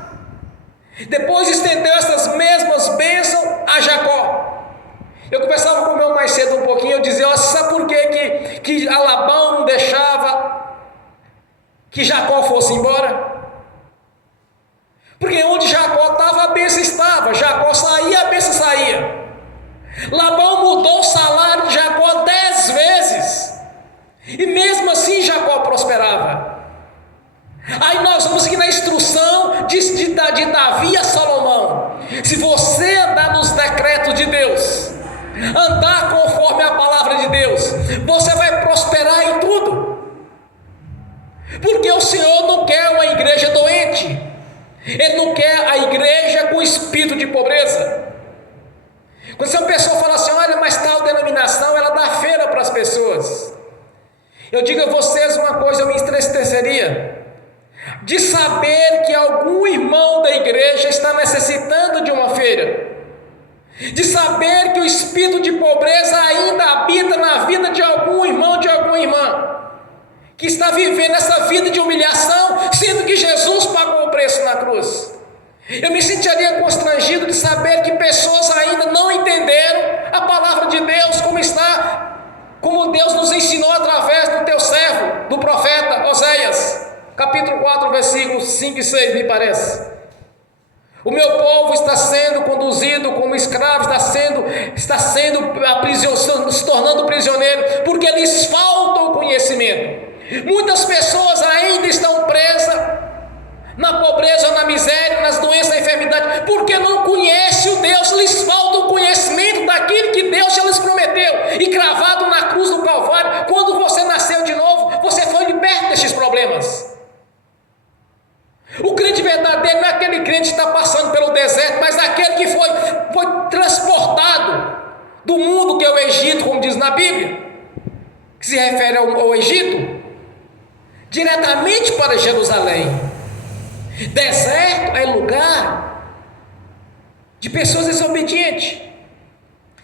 Depois estendeu essas mesmas bênçãos a Jacó. Eu conversava com o meu mais cedo um pouquinho, eu dizia: sabe por que Labão não deixava que Jacó fosse embora? Porque onde Jacó estava, a bênção estava. Jacó saía, a bênção saía. Labão mudou o salário de Jacó 10 vezes, e mesmo assim Jacó prosperava. Aí nós vamos aqui na instrução de Davi a Salomão: se você andar nos decretos de Deus, andar conforme a palavra de Deus, você vai prosperar em tudo. Porque o Senhor não quer uma igreja doente, Ele não quer a igreja com espírito de pobreza. Quando uma pessoa fala assim: olha, mas tal denominação, ela dá feira para as pessoas, eu digo a vocês uma coisa: eu me entristeceria de saber que algum irmão da igreja está necessitando de uma feira, de saber que o espírito de pobreza ainda habita na vida de algum irmão, de alguma irmã, que está vivendo essa vida de humilhação, sendo que Jesus pagou o preço na cruz. Eu me sentiria constrangido de saber que pessoas ainda não entenderam a palavra de Deus como Deus nos ensinou através do teu servo, do profeta Oséias, capítulo 4, versículos 5 e 6, me parece. O meu povo está sendo conduzido como escravo, está sendo se tornando prisioneiro, porque lhes falta o conhecimento. Muitas pessoas ainda estão presas na pobreza ou na miséria, nas doenças, na enfermidade, porque não conhece o Deus, lhes falta o conhecimento daquilo que Deus já lhes prometeu, e cravado na cruz do Calvário, quando você nasceu de novo, você foi liberto destes problemas. O crente verdadeiro não é aquele crente que está passando pelo deserto, mas aquele que foi transportado do mundo que é o Egito, como diz na Bíblia, que se refere ao Egito, diretamente para Jerusalém. Deserto é lugar de pessoas desobedientes.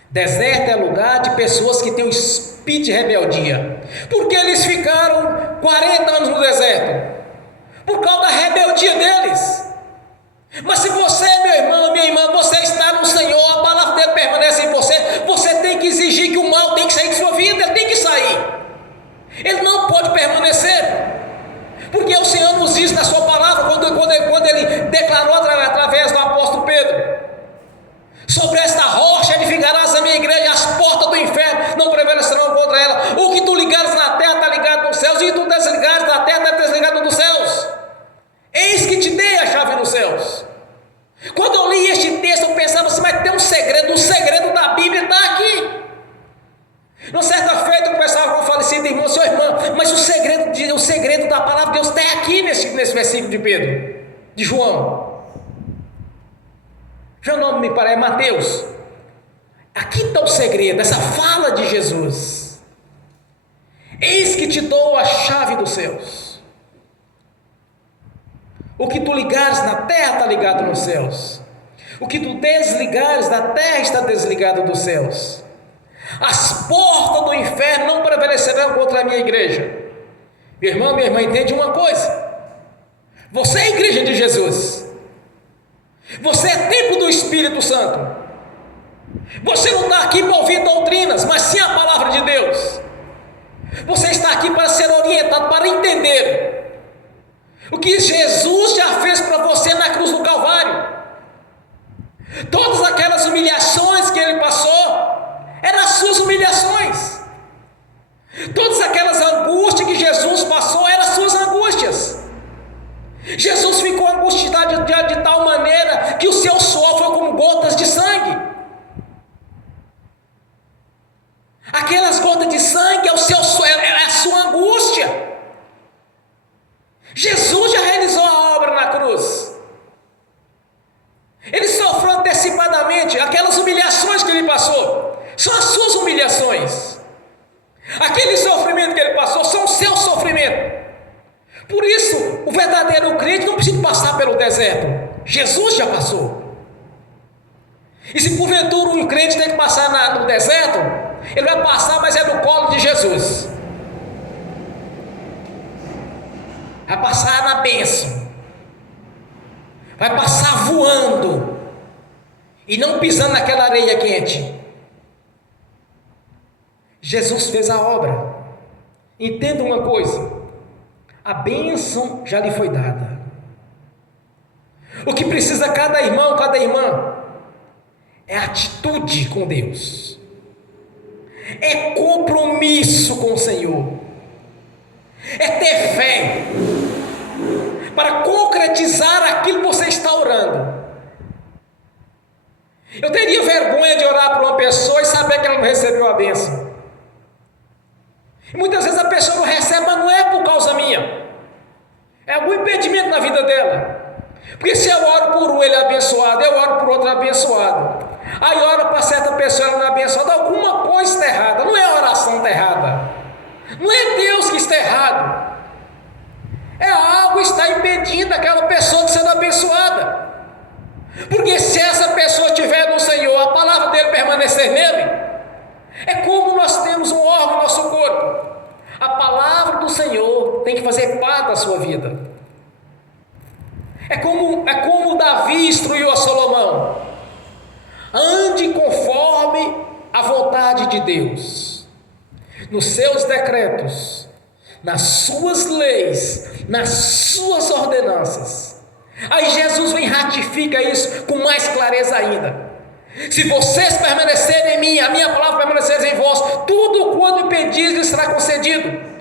Deserto é lugar de pessoas que têm um espírito de rebeldia. Porque eles ficaram 40 anos no deserto? Por causa da rebeldia deles. Mas se você, meu irmão, minha irmã, você está no Senhor, a palavra dele permanece em você, você tem que exigir que o mal tem que sair de sua vida, ele tem que sair. Ele não pode permanecer. Porque o Senhor nos diz na sua palavra, quando ele declarou através do apóstolo Pedro: sobre esta rocha edificarás a minha igreja, as portas do inferno não prevalecerão contra ela. O que tu ligares na terra está ligado nos céus, e o que tu desligares na terra está desligado nos céus. Eis que te dei a chave dos céus. Quando eu li este texto, eu pensava assim, mas tem um segredo, o segredo da Bíblia está aqui. Numa certa feita eu conversava com um falecido irmão, seu irmão, mas o segredo da palavra de Deus está aqui nesse versículo de Pedro, de João. João não me parece, é Mateus. Aqui está o segredo, essa fala de Jesus. Eis que te dou a chave dos céus. O que tu ligares na terra está ligado nos céus. O que tu desligares da terra está desligado dos céus. As portas do inferno não prevalecerão contra a minha igreja. Meu irmão, minha irmã, entende uma coisa: você é a igreja de Jesus. Você é templo do Espírito Santo. Você não está aqui para ouvir doutrinas, mas sim a palavra de Deus. Você está aqui para ser orientado, para entender o que Jesus já fez para você na cruz do Calvário. Todas aquelas humilhações que ele passou eram as suas humilhações. Todas aquelas angústias que Jesus passou eram as suas angústias. Jesus ficou angustiado de tal maneira que o seu suor foi como gotas de sangue. Aquelas gotas de sangue é o seu suor, é a sua angústia. Jesus já realizou a obra na cruz. Ele sofreu antecipadamente. Aquelas humilhações que ele passou são as suas humilhações. Aquele sofrimento que ele passou são o seu sofrimento. Por isso, o verdadeiro crente não precisa passar pelo deserto. Jesus já passou. E se porventura um crente tem que passar no deserto, ele vai passar, mas é no colo de Jesus. Vai passar na bênção. Vai passar voando. E não pisando naquela areia quente. Jesus fez a obra. Entenda uma coisa: a bênção já lhe foi dada. O que precisa cada irmão, cada irmã, é atitude com Deus. É compromisso com o Senhor. É ter fé para concretizar aquilo que você está orando. Eu teria vergonha de orar para uma pessoa e saber que ela não recebeu a bênção. E muitas vezes a pessoa não recebe, mas não é por causa minha. É algum impedimento na vida dela. Porque se eu oro por um, ele é abençoado, eu oro por outro, abençoado. Aí oro para certa pessoa, ela não é abençoada, alguma coisa está errada. Não é a oração que está errada. Não é Deus que está errado. É algo que está impedindo aquela pessoa de ser abençoada. Porque se essa pessoa estiver no Senhor, a palavra dele permanecer nele, é como nós temos um órgão no nosso corpo. A palavra do Senhor tem que fazer parte da sua vida. É como Davi instruiu a Salomão: ande conforme a vontade de Deus, nos seus decretos, nas suas leis, nas suas ordenanças. Aí Jesus vem e ratifica isso com mais clareza ainda: se vocês permanecerem em mim, a minha palavra permanecer em vós, tudo quanto pedirdes lhes será concedido.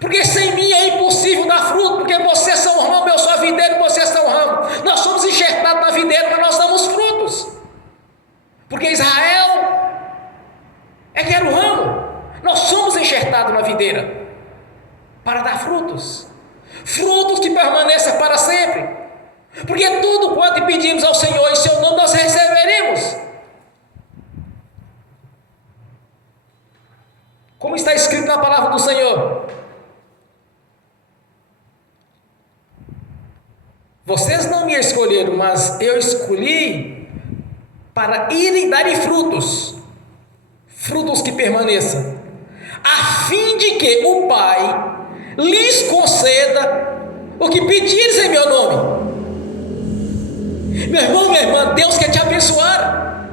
Porque sem mim é impossível dar fruto, porque vocês são o ramo, eu sou a videira, vocês Porque tudo quanto pedimos ao Senhor em seu nome nós receberemos. Como está escrito na palavra do Senhor: vocês não me escolheram, mas eu escolhi para irem darem frutos, frutos que permaneçam, a fim de que o Pai lhes conceda o que pedires em meu nome. Meu irmão, minha irmã, Deus quer te abençoar.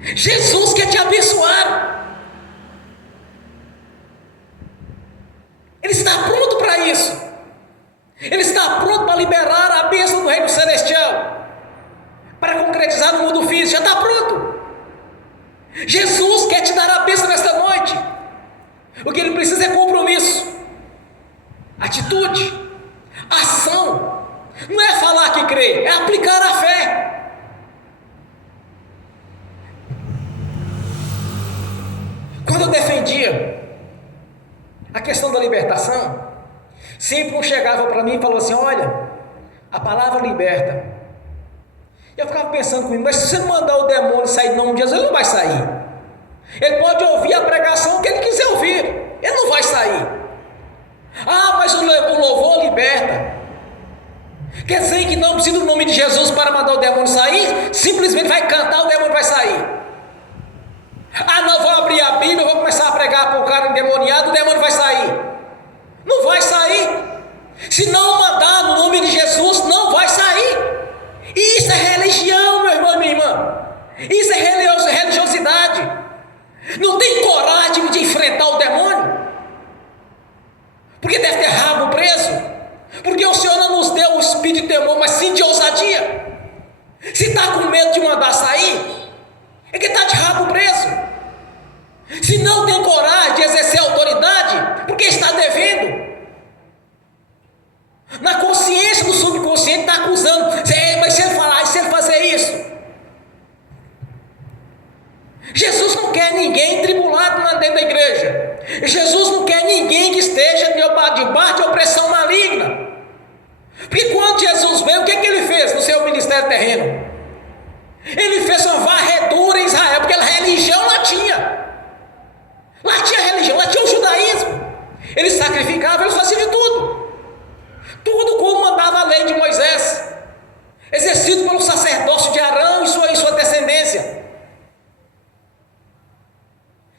Jesus quer te abençoar. Ele está pronto para isso. Ele está pronto para liberar a bênção do reino celestial, para concretizar no mundo físico. Já está pronto. Jesus quer te dar a bênção nesta noite. O que ele precisa é compromisso, atitude, ação. Não é falar que crê, é aplicar a fé. Quando eu defendia a questão da libertação, sempre um chegava para mim e falou assim: olha, a palavra liberta. E eu ficava pensando comigo: mas se você não mandar o demônio sair no nome de Jesus, ele não vai sair. Ele pode ouvir a pregação que ele quiser ouvir, ele não vai sair. Ah, mas o louvor liberta. Quer dizer que não precisa do nome de Jesus para mandar o demônio sair? Simplesmente vai cantar, o demônio vai sair. Ah, não, vou abrir a Bíblia, vou começar a pregar para o cara endemoniado, o demônio vai sair. Não vai sair. Se não mandar no nome de Jesus, não vai sair. E isso é religião, meu irmão e minha irmã. Isso é religiosidade. Não tem coragem de enfrentar o demônio, porque deve ter rabo preso. Porque o Senhor não nos deu o espírito de temor, mas sim de ousadia. Se está com medo de mandar sair, é que está de rabo preso. Se não tem coragem de exercer autoridade, porque está devendo. Na consciência do subconsciente está acusando: mas se ele falar, se ele fazer isso. Jesus não quer ninguém tribulado dentro da igreja. Jesus não quer ninguém que esteja debaixo de opressão maligna. Porque quando Jesus veio, o que ele fez no seu ministério terreno? Ele fez uma varredura em Israel, porque a religião lá tinha. Lá tinha religião, lá tinha o judaísmo. Eles sacrificavam, eles faziam de tudo. Tudo como mandava a lei de Moisés, exercido pelo sacerdócio de Arão e sua descendência.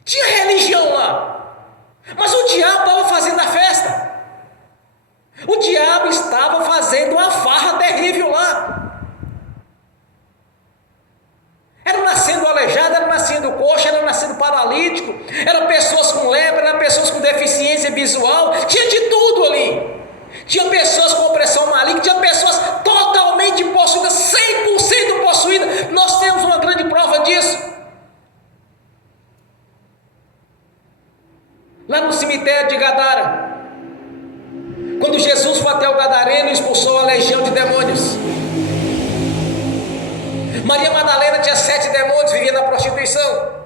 Tinha religião lá, mas o diabo estava fazendo a festa. O diabo estava fazendo uma farra terrível lá. Era nascendo aleijado, era nascendo coxa, era nascendo paralítico, eram pessoas com lepra, eram pessoas com deficiência visual, tinha de tudo ali. Tinha pessoas com opressão maligna, tinha pessoas totalmente possuídas, 100% possuídas. Nós temos uma grande prova disso. Lá no cemitério de Gadara, quando Jesus foi até o Gadareno e expulsou a legião de demônios. Maria Madalena tinha 7 demônios, vivia na prostituição.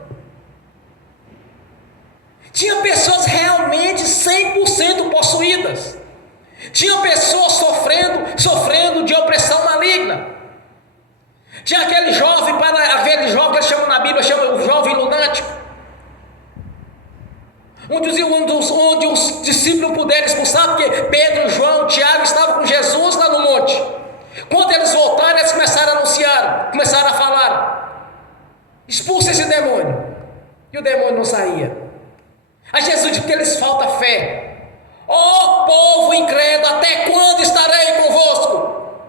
Tinha pessoas realmente 100% possuídas. Tinha pessoas sofrendo de opressão maligna. Tinha aquele jovem que eles chamam na Bíblia, o jovem lunático, onde os discípulos não puderam expulsar, porque Pedro, João, Tiago estavam com Jesus lá no monte. Quando eles voltaram, eles começaram a anunciar, começaram a falar: expulsa esse demônio. E o demônio não saía. A Jesus disse: porque lhes falta fé. Ó povo incrédulo, até quando estarei convosco?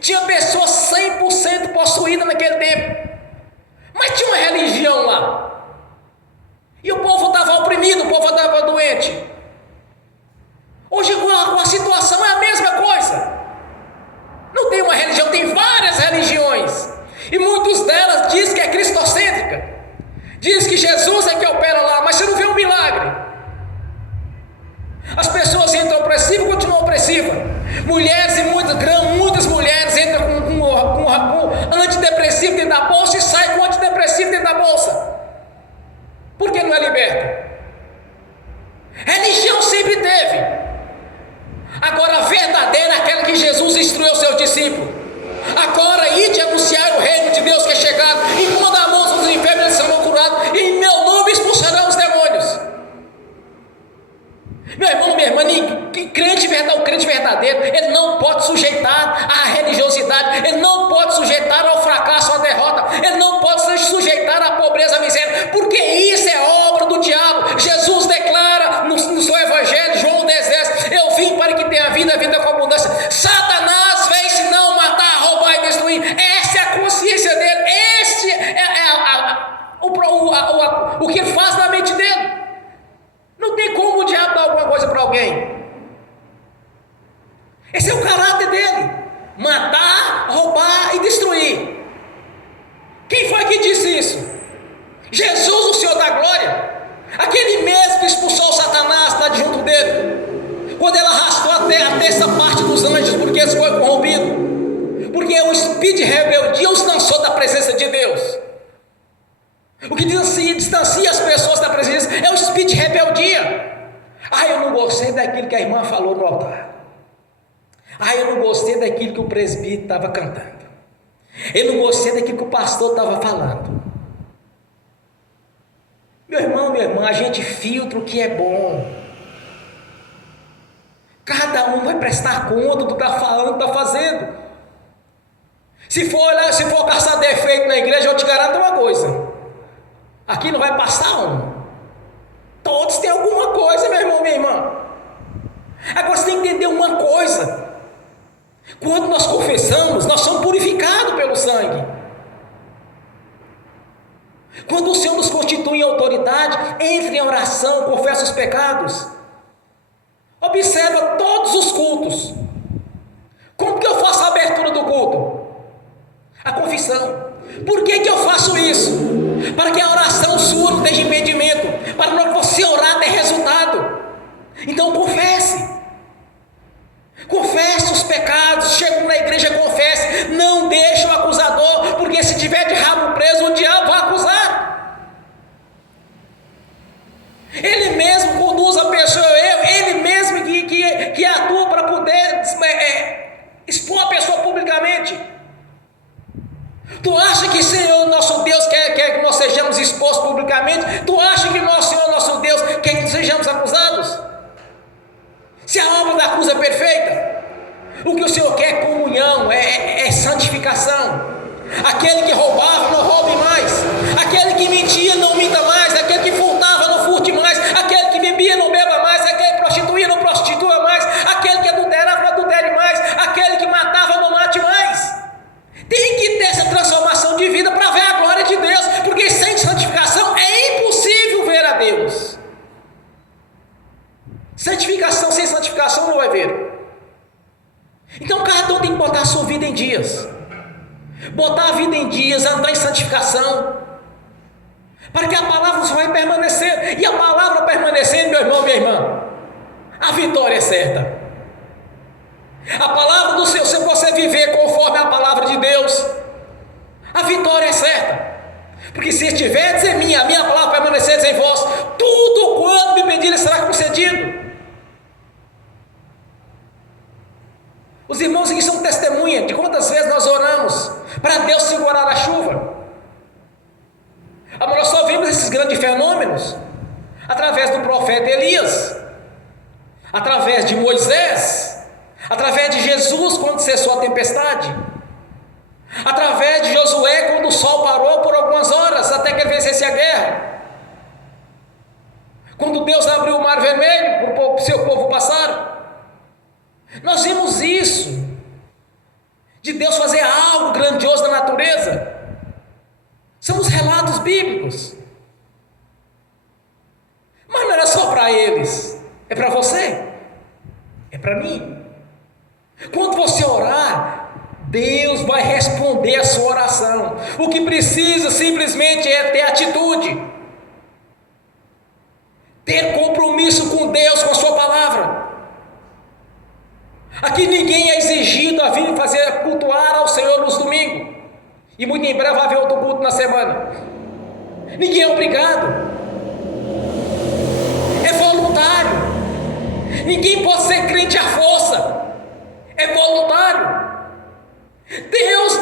Tinha pessoas 100% possuídas naquele tempo, mas tinha uma religião lá. E o povo estava oprimido, o povo estava doente. Hoje a situação é a mesma coisa. Não tem uma religião, tem várias religiões. E muitas delas dizem que é cristocêntrica. Diz que Jesus é que opera lá, mas você não vê um milagre. As pessoas entram opressivas e continuam opressivas. Mulheres e muitas mulheres entram com antidepressivo dentro da bolsa e saem com antidepressivo dentro da bolsa. Por que não é liberta? Religião sempre teve. Agora a verdadeira é aquela que Jesus instruiu aos seus discípulos. Agora ide anunciar o reino de Deus que é chegado, impondo a mão sobre os enfermos, eles serão curados, e em meu nome expulsarão os demônios. Meu irmão, minha irmã, o crente verdadeiro, ele não pode sujeitar à religiosidade, ele não pode sujeitar ao fracasso, à derrota, ele não pode se sujeitar à pobreza, à miséria, porque isso é obra do diabo. Jesus declara no seu evangelho, João 10,10, eu vim para que tenha vida, vida com abundância. Satanás veio senão matar, roubar e destruir. Essa é a consciência dele, este o que ele faz na mente dele. Não tem como o diabo dar alguma coisa para alguém. Esse é o caráter dele: matar, roubar e destruir. Quem foi que disse isso? Jesus, o Senhor da glória, aquele mesmo que expulsou Satanás lá de junto dele, quando ele arrastou até a terça parte dos anjos, porque eles foram corrompidos, porque o espírito de rebeldia os lançou da presença de Deus. O que distancia as pessoas da presença é o espírito de rebeldia. Eu não gostei daquilo que a irmã falou no altar. Eu não gostei daquilo que o presbítero estava cantando. Eu não gostei daquilo que o pastor estava falando. Meu irmão, minha irmã, a gente filtra o que é bom. Cada um vai prestar conta do que está falando, do que está fazendo. Se for caçar defeito na igreja, eu te garanto uma coisa: aqui não vai passar um. Todos têm alguma coisa, meu irmão, minha irmã. Agora você tem que entender uma coisa: quando nós confessamos, nós somos purificados pelo sangue. Quando o Senhor nos constitui em autoridade, entre em oração, confessa os pecados. Observa todos os cultos. Como que eu faço a abertura do culto? A confissão. Por que eu faço isso? Para que a oração sua não tenha impedimento, para que você orar ter resultado. Então confesse os pecados, chega na igreja, confesse, não deixe o acusador, porque se tiver de rabo preso, o diabo vai acusar. Ele mesmo conduz a pessoa, ele mesmo que atua para poder expor a pessoa publicamente. Tu acha que Senhor nosso Deus quer que nós sejamos expostos publicamente? Tu acha que nosso Senhor nosso Deus quer que sejamos acusados? Se a obra da cruz é perfeita, o que o Senhor quer é comunhão, é santificação. Aquele que roubava, não roube mais. Aquele que mentia, não minta mais. Aquele que furtava, não furte mais. Aquele que bebia, não beba mais. Aquele que prostituía, não prostitua mais. Aquele que adulterava, não adultere mais. Aquele que matava, não mate mais. Tem que ter essa transformação de vida para ver a glória de Deus, porque sem santificação é impossível ver a Deus. Santificação, sem santificação não vai ver. Então cada um tem que botar a sua vida em dias, botar a vida em dias, andar em santificação, para que a palavra só vai permanecer. E a palavra permanecendo, meu irmão, minha irmã, a vitória é certa. A palavra do Senhor, se você viver conforme a palavra de Deus, a vitória é certa. Porque se estiverdes em mim, a minha palavra permaneceres em vós, tudo quanto me pedirem será concedido. Os irmãos aqui são testemunha de quantas vezes nós oramos para Deus segurar a chuva. Nós só vimos esses grandes fenômenos através do profeta Elias, através de Moisés, através de Jesus quando cessou a tempestade, através de Josué quando o sol parou por algumas horas até que ele vencesse a guerra, quando Deus abriu o mar vermelho para o seu povo passar. Nós vimos isso, de Deus fazer algo grandioso na natureza. São os relatos bíblicos. Mas não era só para eles, é para você, é para mim. Quando você orar, Deus vai responder a sua oração. O que precisa simplesmente é ter atitude, ter compromisso com Deus, com a sua palavra. Aqui ninguém é exigido a vir fazer cultuar ao Senhor nos domingos, e muito em breve vai haver outro culto na semana. Ninguém é obrigado, é voluntário. Ninguém pode ser crente à força, é voluntário. Deus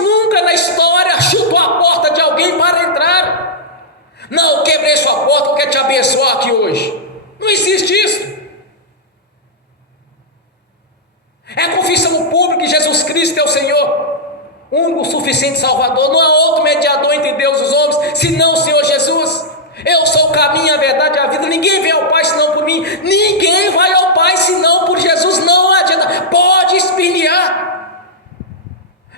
único, suficiente Salvador, não há outro mediador entre Deus e os homens, senão o Senhor Jesus. Eu sou o caminho, a verdade e a vida. Ninguém vem ao Pai senão por mim. Ninguém vai ao Pai senão por Jesus. Não adianta. Pode espinhar.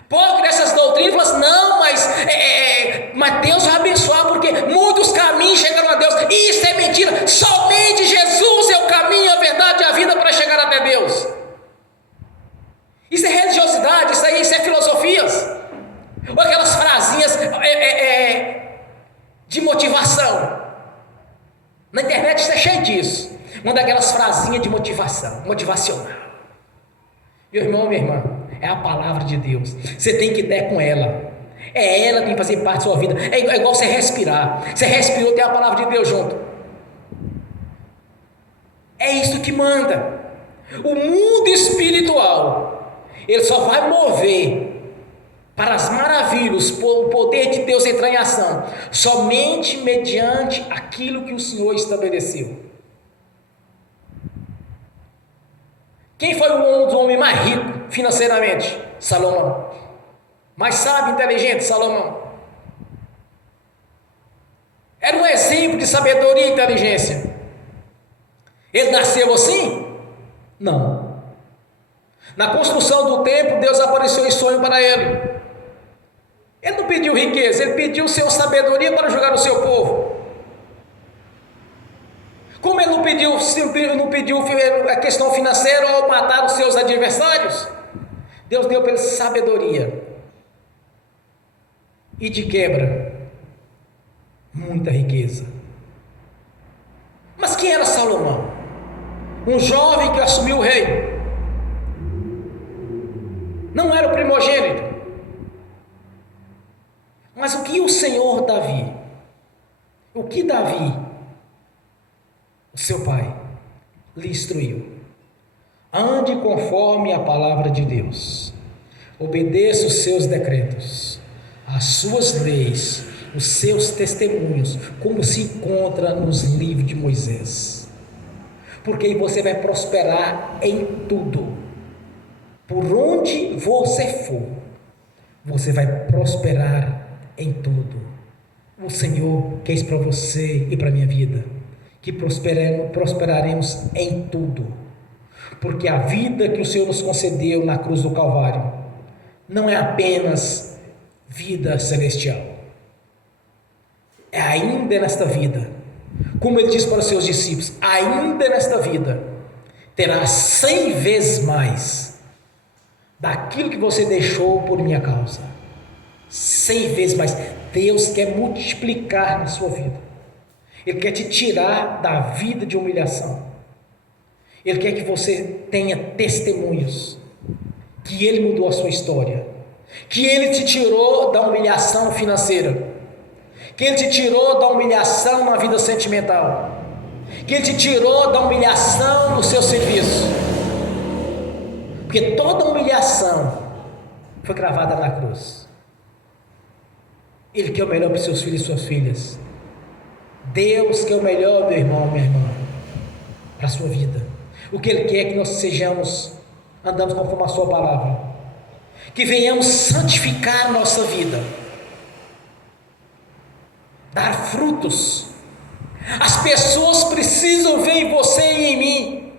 Pode nessas doutrinas, não, mas Deus vai abençoar, porque muitos caminhos chegaram a Deus. Isso é mentira. Somente Jesus é o caminho, a verdade e a vida para chegar até Deus. Isso é religiosidade, isso é filosofias. Ou aquelas frasinhas de motivação. Na internet isso é cheio disso. Uma daquelas frasinhas de motivação, motivacional. Meu irmão, minha irmã, é a palavra de Deus. Você tem que ter com ela. Ela tem que fazer parte da sua vida. É igual você respirar. Você respirou, tem a palavra de Deus junto. É isso que manda. O mundo espiritual, ele só vai mover para as maravilhas, o poder de Deus entrar em ação, somente mediante aquilo que o Senhor estabeleceu. Quem foi o homem mais rico financeiramente? Salomão. Mais sábio e inteligente? Salomão. Era um exemplo de sabedoria e inteligência. Ele nasceu assim? Não. Na construção do templo, Deus apareceu em sonho para ele. Ele não pediu riqueza, ele pediu sabedoria para julgar o seu povo. Como ele não pediu a questão financeira ou matar os seus adversários, Deus deu para ele sabedoria. E de quebra, muita riqueza. Mas quem era Salomão? Um jovem que assumiu o reino. Não era o primogênito. Mas o que o Senhor Davi, o que Davi, o seu pai, lhe instruiu? Ande conforme a palavra de Deus, obedeça os seus decretos, as suas leis, os seus testemunhos, como se encontra nos livros de Moisés, porque aí você vai prosperar em tudo. Por onde você for, você vai prosperar em tudo. O Senhor quer isso para você e para a minha vida, que prosperaremos em tudo, porque a vida que o Senhor nos concedeu na cruz do Calvário não é apenas vida celestial, é ainda nesta vida, como ele disse para os seus discípulos, ainda nesta vida terá 100 vezes mais daquilo que você deixou por minha causa. 100 vezes mais. Deus quer multiplicar na sua vida. Ele quer te tirar da vida de humilhação. Ele quer que você tenha testemunhos que Ele mudou a sua história, que Ele te tirou da humilhação financeira, que Ele te tirou da humilhação na vida sentimental, que Ele te tirou da humilhação no seu serviço, porque toda humilhação foi gravada na cruz. Ele quer o melhor para os seus filhos e suas filhas. Deus quer o melhor, meu irmão, minha irmã, para a sua vida. O que Ele quer é que nós sejamos, andamos conforme a sua palavra, que venhamos santificar a nossa vida, dar frutos. As pessoas precisam ver em você e em mim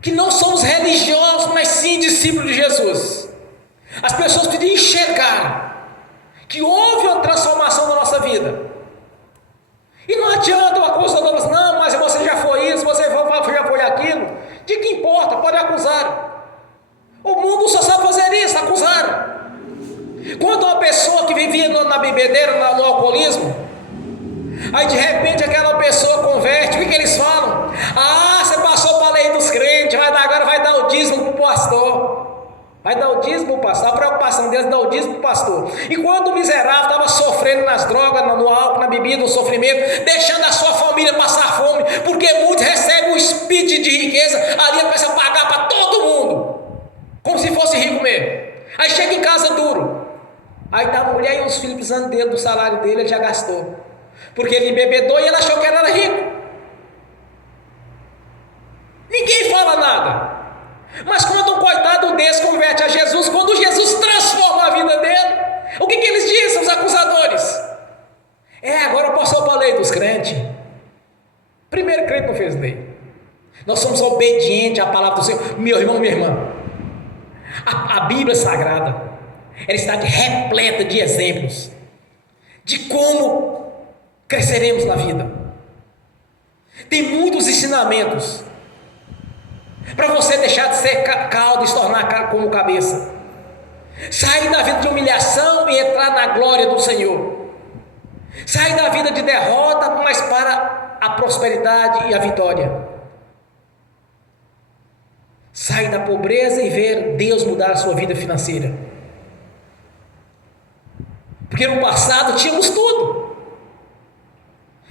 que não somos religiosos, mas sim discípulos de Jesus. As pessoas precisam enxergar que houve uma transformação na nossa vida. E não adianta o acusador dizer, não, mas você já foi isso, você já foi aquilo. De que importa? Pode acusar. O mundo só sabe fazer isso, acusar. Quando uma pessoa que vivia na bebedeira, no alcoolismo, aí de repente aquela pessoa converte, o que eles falam? Ah, você passou para a lei dos crentes, agora vai dar o dízimo para o pastor. Vai dar o dízimo para o pastor. A preocupação deles é dar o dízimo para o pastor. E quando o miserável estava sofrendo nas drogas, no álcool, na bebida, no sofrimento, deixando a sua família passar fome, porque muitos recebem um speed de riqueza, ali começa a pagar para todo mundo, como se fosse rico mesmo. Aí chega em casa duro, aí está a mulher e os filhos precisando dele, do salário dele, ele já gastou, porque ele embebedou e ele achou que era rico. Ninguém fala nada. Mas quando um coitado desse converte a Jesus, quando Jesus transforma a vida Escritura Sagrada, ela está repleta de exemplos de como cresceremos na vida. Tem muitos ensinamentos para você deixar de ser caldo e se tornar como cabeça, sair da vida de humilhação e entrar na glória do Senhor, sair da vida de derrota, mas para a prosperidade e a vitória, sair da pobreza e ver Deus mudar a sua vida financeira, porque no passado tínhamos tudo.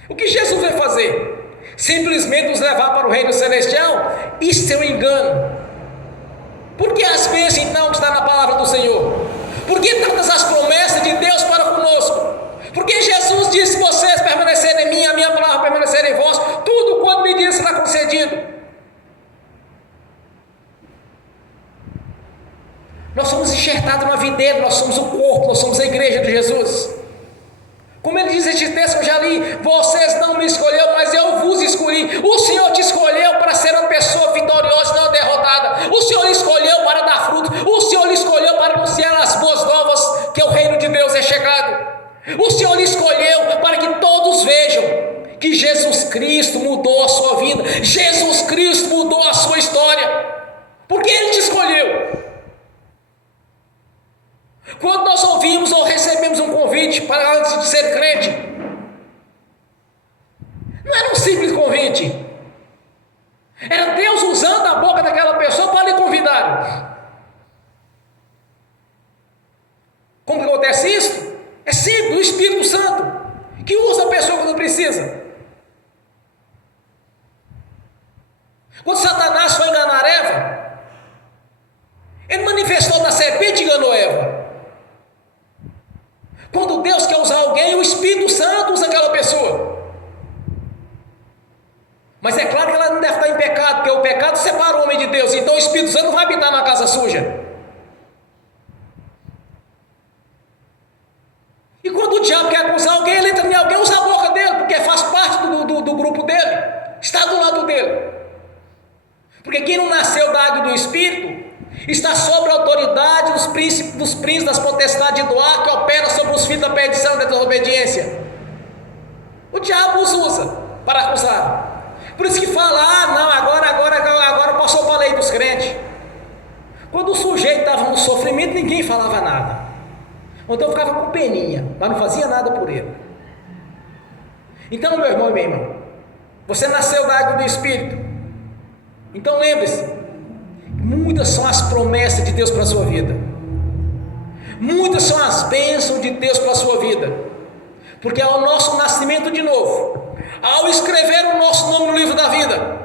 O que Jesus veio fazer? Simplesmente nos levar para o reino celestial? Isso é um engano. Por que as bênçãos então que está na palavra do Senhor? Por que tantas as promessas de Deus para conosco? Porque Jesus disse: vocês permanecerem em mim, a minha palavra permanecer em vós, tudo quanto me diz será concedido. Nós somos enxertados na videira, nós somos o corpo, nós somos a igreja de Jesus. Como ele diz este texto que eu já li: vocês não me escolheram, mas eu vos escolhi. O Senhor te escolheu para ser uma pessoa vitoriosa, não derrotada. O Senhor escolheu para dar fruto. O Senhor escolheu para anunciar as boas novas, que o reino de Deus é chegado. O Senhor escolheu para que todos vejam que Jesus Cristo mudou a sua vida. Jesus Cristo mudou a sua história, porque Ele te escolheu. Quando nós ouvimos ou recebemos um convite para antes de ser crente, não era um simples convite, era Deus usando a boca daquela pessoa para lhe convidar. Como que acontece isso? É simples, o Espírito Santo que usa a pessoa quando precisa. Quando Satanás foi enganar Eva, ele manifestou da serpente e enganou Eva. Quando Deus quer usar alguém, o Espírito Santo usa aquela pessoa. Mas é claro que ela não deve estar em pecado, porque o pecado separa o homem de Deus. Então o Espírito Santo não vai habitar na casa suja. E quando o diabo quer acusar alguém, ele entra em alguém, usa a boca dele, porque faz parte do grupo dele, está do lado dele. Porque quem não nasceu da água e do Espírito está sob a autoridade dos príncipes das potestades do ar, que opera sobre os filhos da perdição e da desobediência. O diabo os usa para acusar. Por isso que fala: não, agora passou para a lei dos crentes. Quando o sujeito estava no sofrimento, ninguém falava nada. Ou então ficava com peninha, mas não fazia nada por ele. Então, meu irmão e minha irmã, você nasceu da água e do Espírito. Então lembre-se, muitas são as promessas de Deus para a sua vida, muitas são as bênçãos de Deus para a sua vida, porque ao nosso nascimento de novo, ao escrever o nosso nome no livro da vida,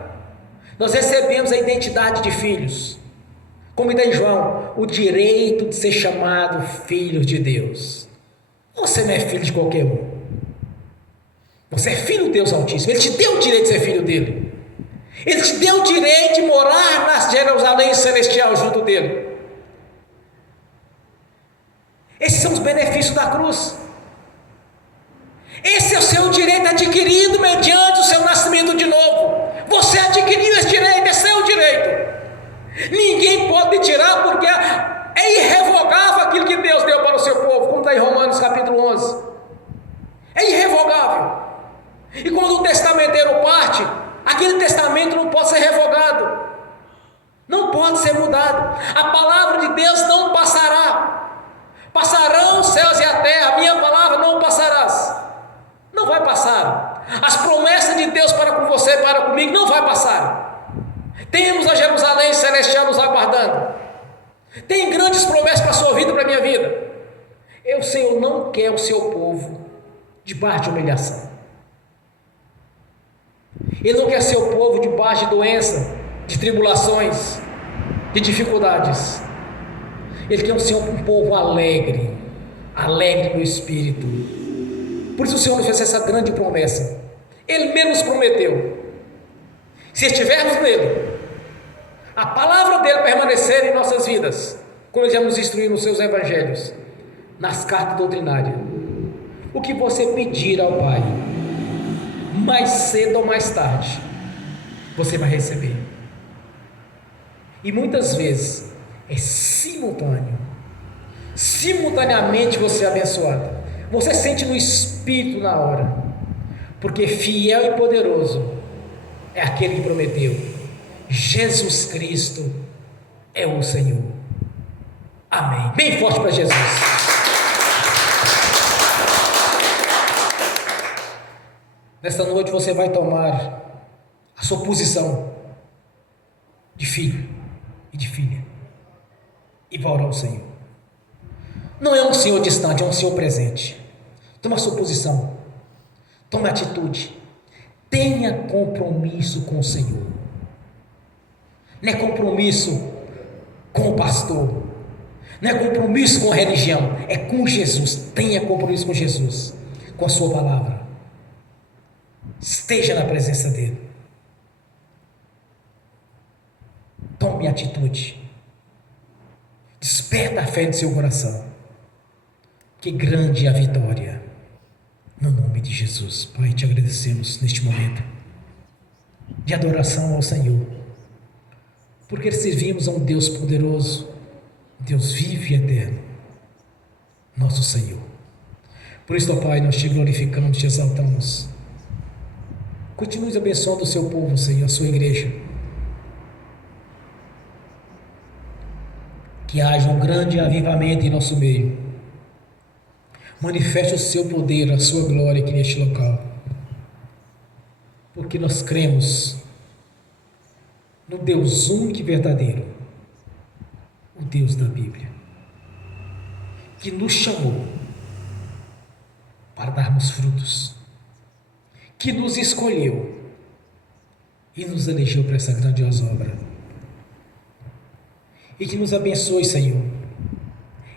nós recebemos a identidade de filhos, como está em João, o direito de ser chamado filho de Deus. Você não é filho de qualquer um, você é filho do Deus Altíssimo. Ele te deu o direito de ser filho dele. Ele te deu o direito de morar na Jerusalém celestial junto dele. Esses são os benefícios da cruz. Esse é o seu direito adquirido mediante o seu nascimento de novo. Você adquiriu esse direito, é seu direito. Ninguém pode te tirar, porque é irrevogável aquilo que Deus deu para o seu povo, como está em Romanos capítulo 11. É irrevogável. E quando o testamenteiro parte, aquele testamento não pode ser revogado, não pode ser mudado. A palavra de Deus não passará. Passarão os céus e a terra, a minha palavra não passarás. Não vai passar. As promessas de Deus para com você e para comigo não vai passar. Temos a Jerusalém celestial nos aguardando. Tem grandes promessas para a sua vida e para a minha vida. O Senhor não quer o seu povo debaixo de humilhação. Ele não quer seu povo debaixo de doença, de tribulações, de dificuldades. Ele quer um povo alegre, alegre no Espírito. Por isso o Senhor nos fez essa grande promessa. Ele mesmo nos prometeu, se estivermos nele, a palavra dele permanecer em nossas vidas, como ele já nos instruiu nos seus evangelhos, nas cartas doutrinárias, o que você pedir ao Pai, mais cedo ou mais tarde, você vai receber. E muitas vezes é simultâneo. simultaneamente você é abençoado. Você sente no Espírito na hora, porque fiel e poderoso é aquele que prometeu: Jesus Cristo é o Senhor. Amém. Bem forte para Jesus. Nesta noite você vai tomar a sua posição de filho e de filha e vai orar ao Senhor. Não é um Senhor distante, é um Senhor presente. Toma a sua posição, tome atitude, tenha compromisso com o Senhor. Não é compromisso com o pastor, não é compromisso com a religião, é com Jesus. Tenha compromisso com Jesus, com a sua palavra. Esteja na presença dele. Tome atitude. Desperta a fé do seu coração. Que grande é a vitória. No nome de Jesus. Pai, te agradecemos neste momento de adoração ao Senhor, porque servimos a um Deus poderoso, Deus vivo e eterno, nosso Senhor. Por isso, ó Pai, nós te glorificamos, te exaltamos. Continue abençoando o seu povo, Senhor, a sua igreja. Que haja um grande avivamento em nosso meio. Manifeste o seu poder, a sua glória aqui neste local. Porque nós cremos no Deus único e verdadeiro, o Deus da Bíblia, que nos chamou para darmos frutos, que nos escolheu e nos elegeu para essa grandiosa obra. E que nos abençoe, Senhor,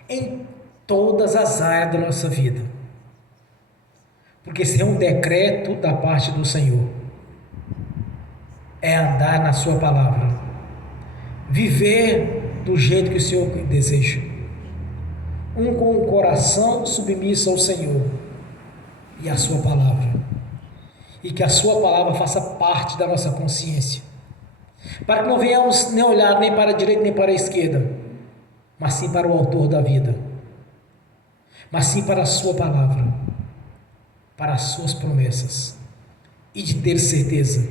em todas as áreas da nossa vida, porque esse é um decreto da parte do Senhor, é andar na sua palavra, viver do jeito que o Senhor deseja, com o coração submisso ao Senhor e à sua palavra, e que a sua palavra faça parte da nossa consciência, para que não venhamos nem olhar nem para a direita nem para a esquerda, mas sim para o autor da vida, mas sim para a sua palavra, para as suas promessas, e de ter certeza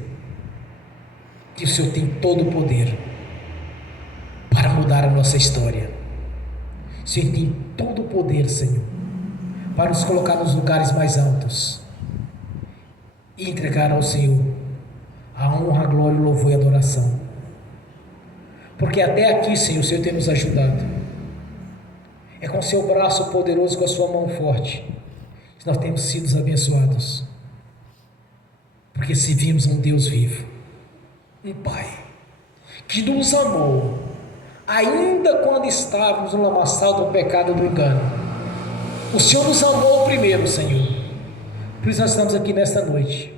que o Senhor tem todo o poder para mudar a nossa história. O Senhor tem todo o poder, Senhor, para nos colocar nos lugares mais altos e entregar ao Senhor a honra, a glória, o louvor e a adoração. Porque até aqui, Senhor, o Senhor tem nos ajudado. É com o seu braço poderoso, com a sua mão forte, que nós temos sido abençoados. Porque servimos um Deus vivo, um Pai, que nos amou, ainda quando estávamos no lamaçal do pecado e do engano. O Senhor nos amou primeiro, Senhor. Por isso nós estamos aqui nesta noite,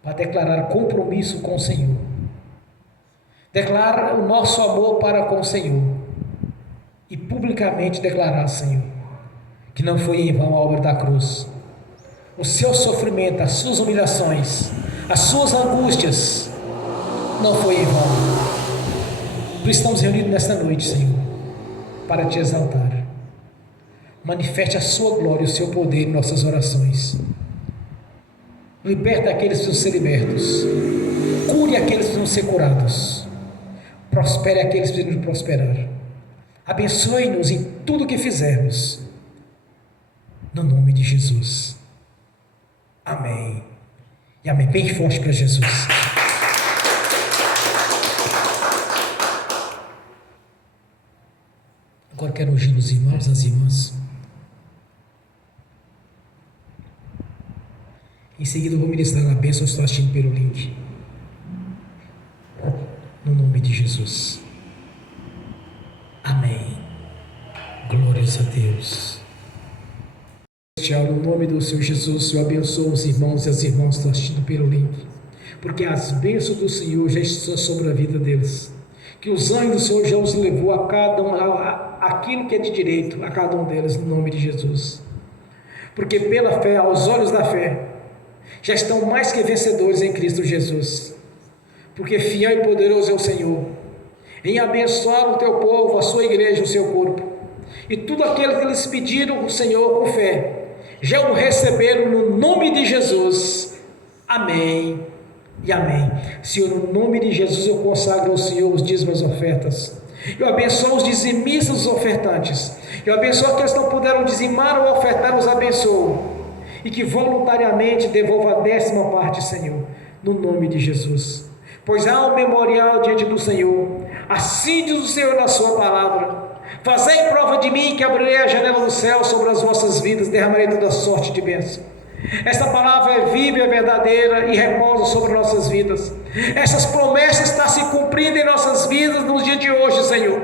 para declarar compromisso com o Senhor. Declarar o nosso amor para com o Senhor. E publicamente declarar, Senhor, que não foi em vão a obra da cruz. O seu sofrimento, as suas humilhações, as suas angústias, não foi em vão. Por isso estamos reunidos nesta noite, Senhor, para te exaltar. Manifeste a sua glória e o seu poder em nossas orações. Liberta aqueles que precisam ser libertos. Cure aqueles que precisam ser curados. Prospere aqueles que precisam prosperar. Abençoe-nos em tudo o que fizermos. No nome de Jesus. Amém. E amém. Bem forte para Jesus. Agora quero ungir os irmãos e as irmãs. Em seguida eu vou ministrar a bênção, estou assistindo pelo link. No nome de Jesus. Amém. Glórias a Deus. No nome do Senhor Jesus, eu abençoo os irmãos e as irmãs que estão assistindo pelo link, porque as bênçãos do Senhor já estão sobre a vida deles, que os anjos do Senhor já os levou a cada um, aquilo que é de direito a cada um deles, no nome de Jesus, porque pela fé, aos olhos da fé, já estão mais que vencedores em Cristo Jesus, porque fiel e poderoso é o Senhor, em abençoar o teu povo, a sua igreja, o seu corpo, E tudo aquilo que eles pediram, o Senhor, com fé, já o receberam no nome de Jesus. Amém e amém. Senhor, no nome de Jesus eu consagro ao Senhor os dízimos e ofertas. Eu abençoo os dizimistas, os ofertantes. Eu abençoo aqueles que não puderam dizimar ou ofertar, os abençoo. E que voluntariamente devolva a 10ª parte, Senhor, no nome de Jesus. Pois há um memorial diante do Senhor. Assim diz o Senhor na sua palavra: fazei prova de mim, que abrirei a janela do céu sobre as vossas vidas, derramarei toda sorte de bênção. Esta palavra é viva, é verdadeira e repousa sobre nossas vidas. Essas promessas estão se cumprindo em nossas vidas nos dias de hoje, Senhor,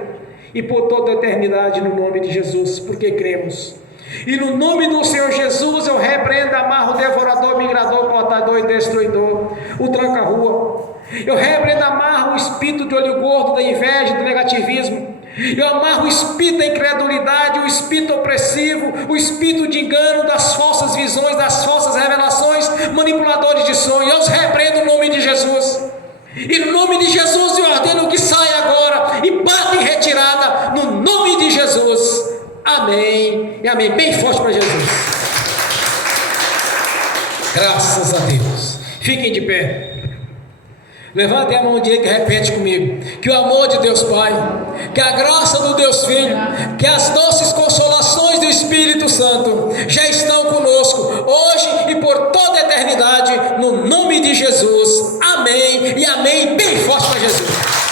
e por toda a eternidade, no nome de Jesus, porque cremos. E no nome do Senhor Jesus eu repreendo, amarro o devorador, migrador, portador e destruidor, o tranca-rua. Eu repreendo, amarro o espírito de olho gordo, da inveja, do negativismo. Eu amarro o espírito da incredulidade, o espírito opressivo, o espírito de engano, das falsas visões, das falsas revelações, manipuladores de sonhos. Eu os repreendo no nome de Jesus. E no nome de Jesus eu ordeno que saia agora e bata em retirada, no nome de Jesus. Amém e amém. Bem forte para Jesus. Graças a Deus. Fiquem de pé. Levantem a mão direita e repete comigo: que o amor de Deus Pai, que a graça do Deus Filho, que as doces consolações do Espírito Santo já estão conosco hoje e por toda a eternidade, no nome de Jesus. Amém e amém. Bem forte para Jesus.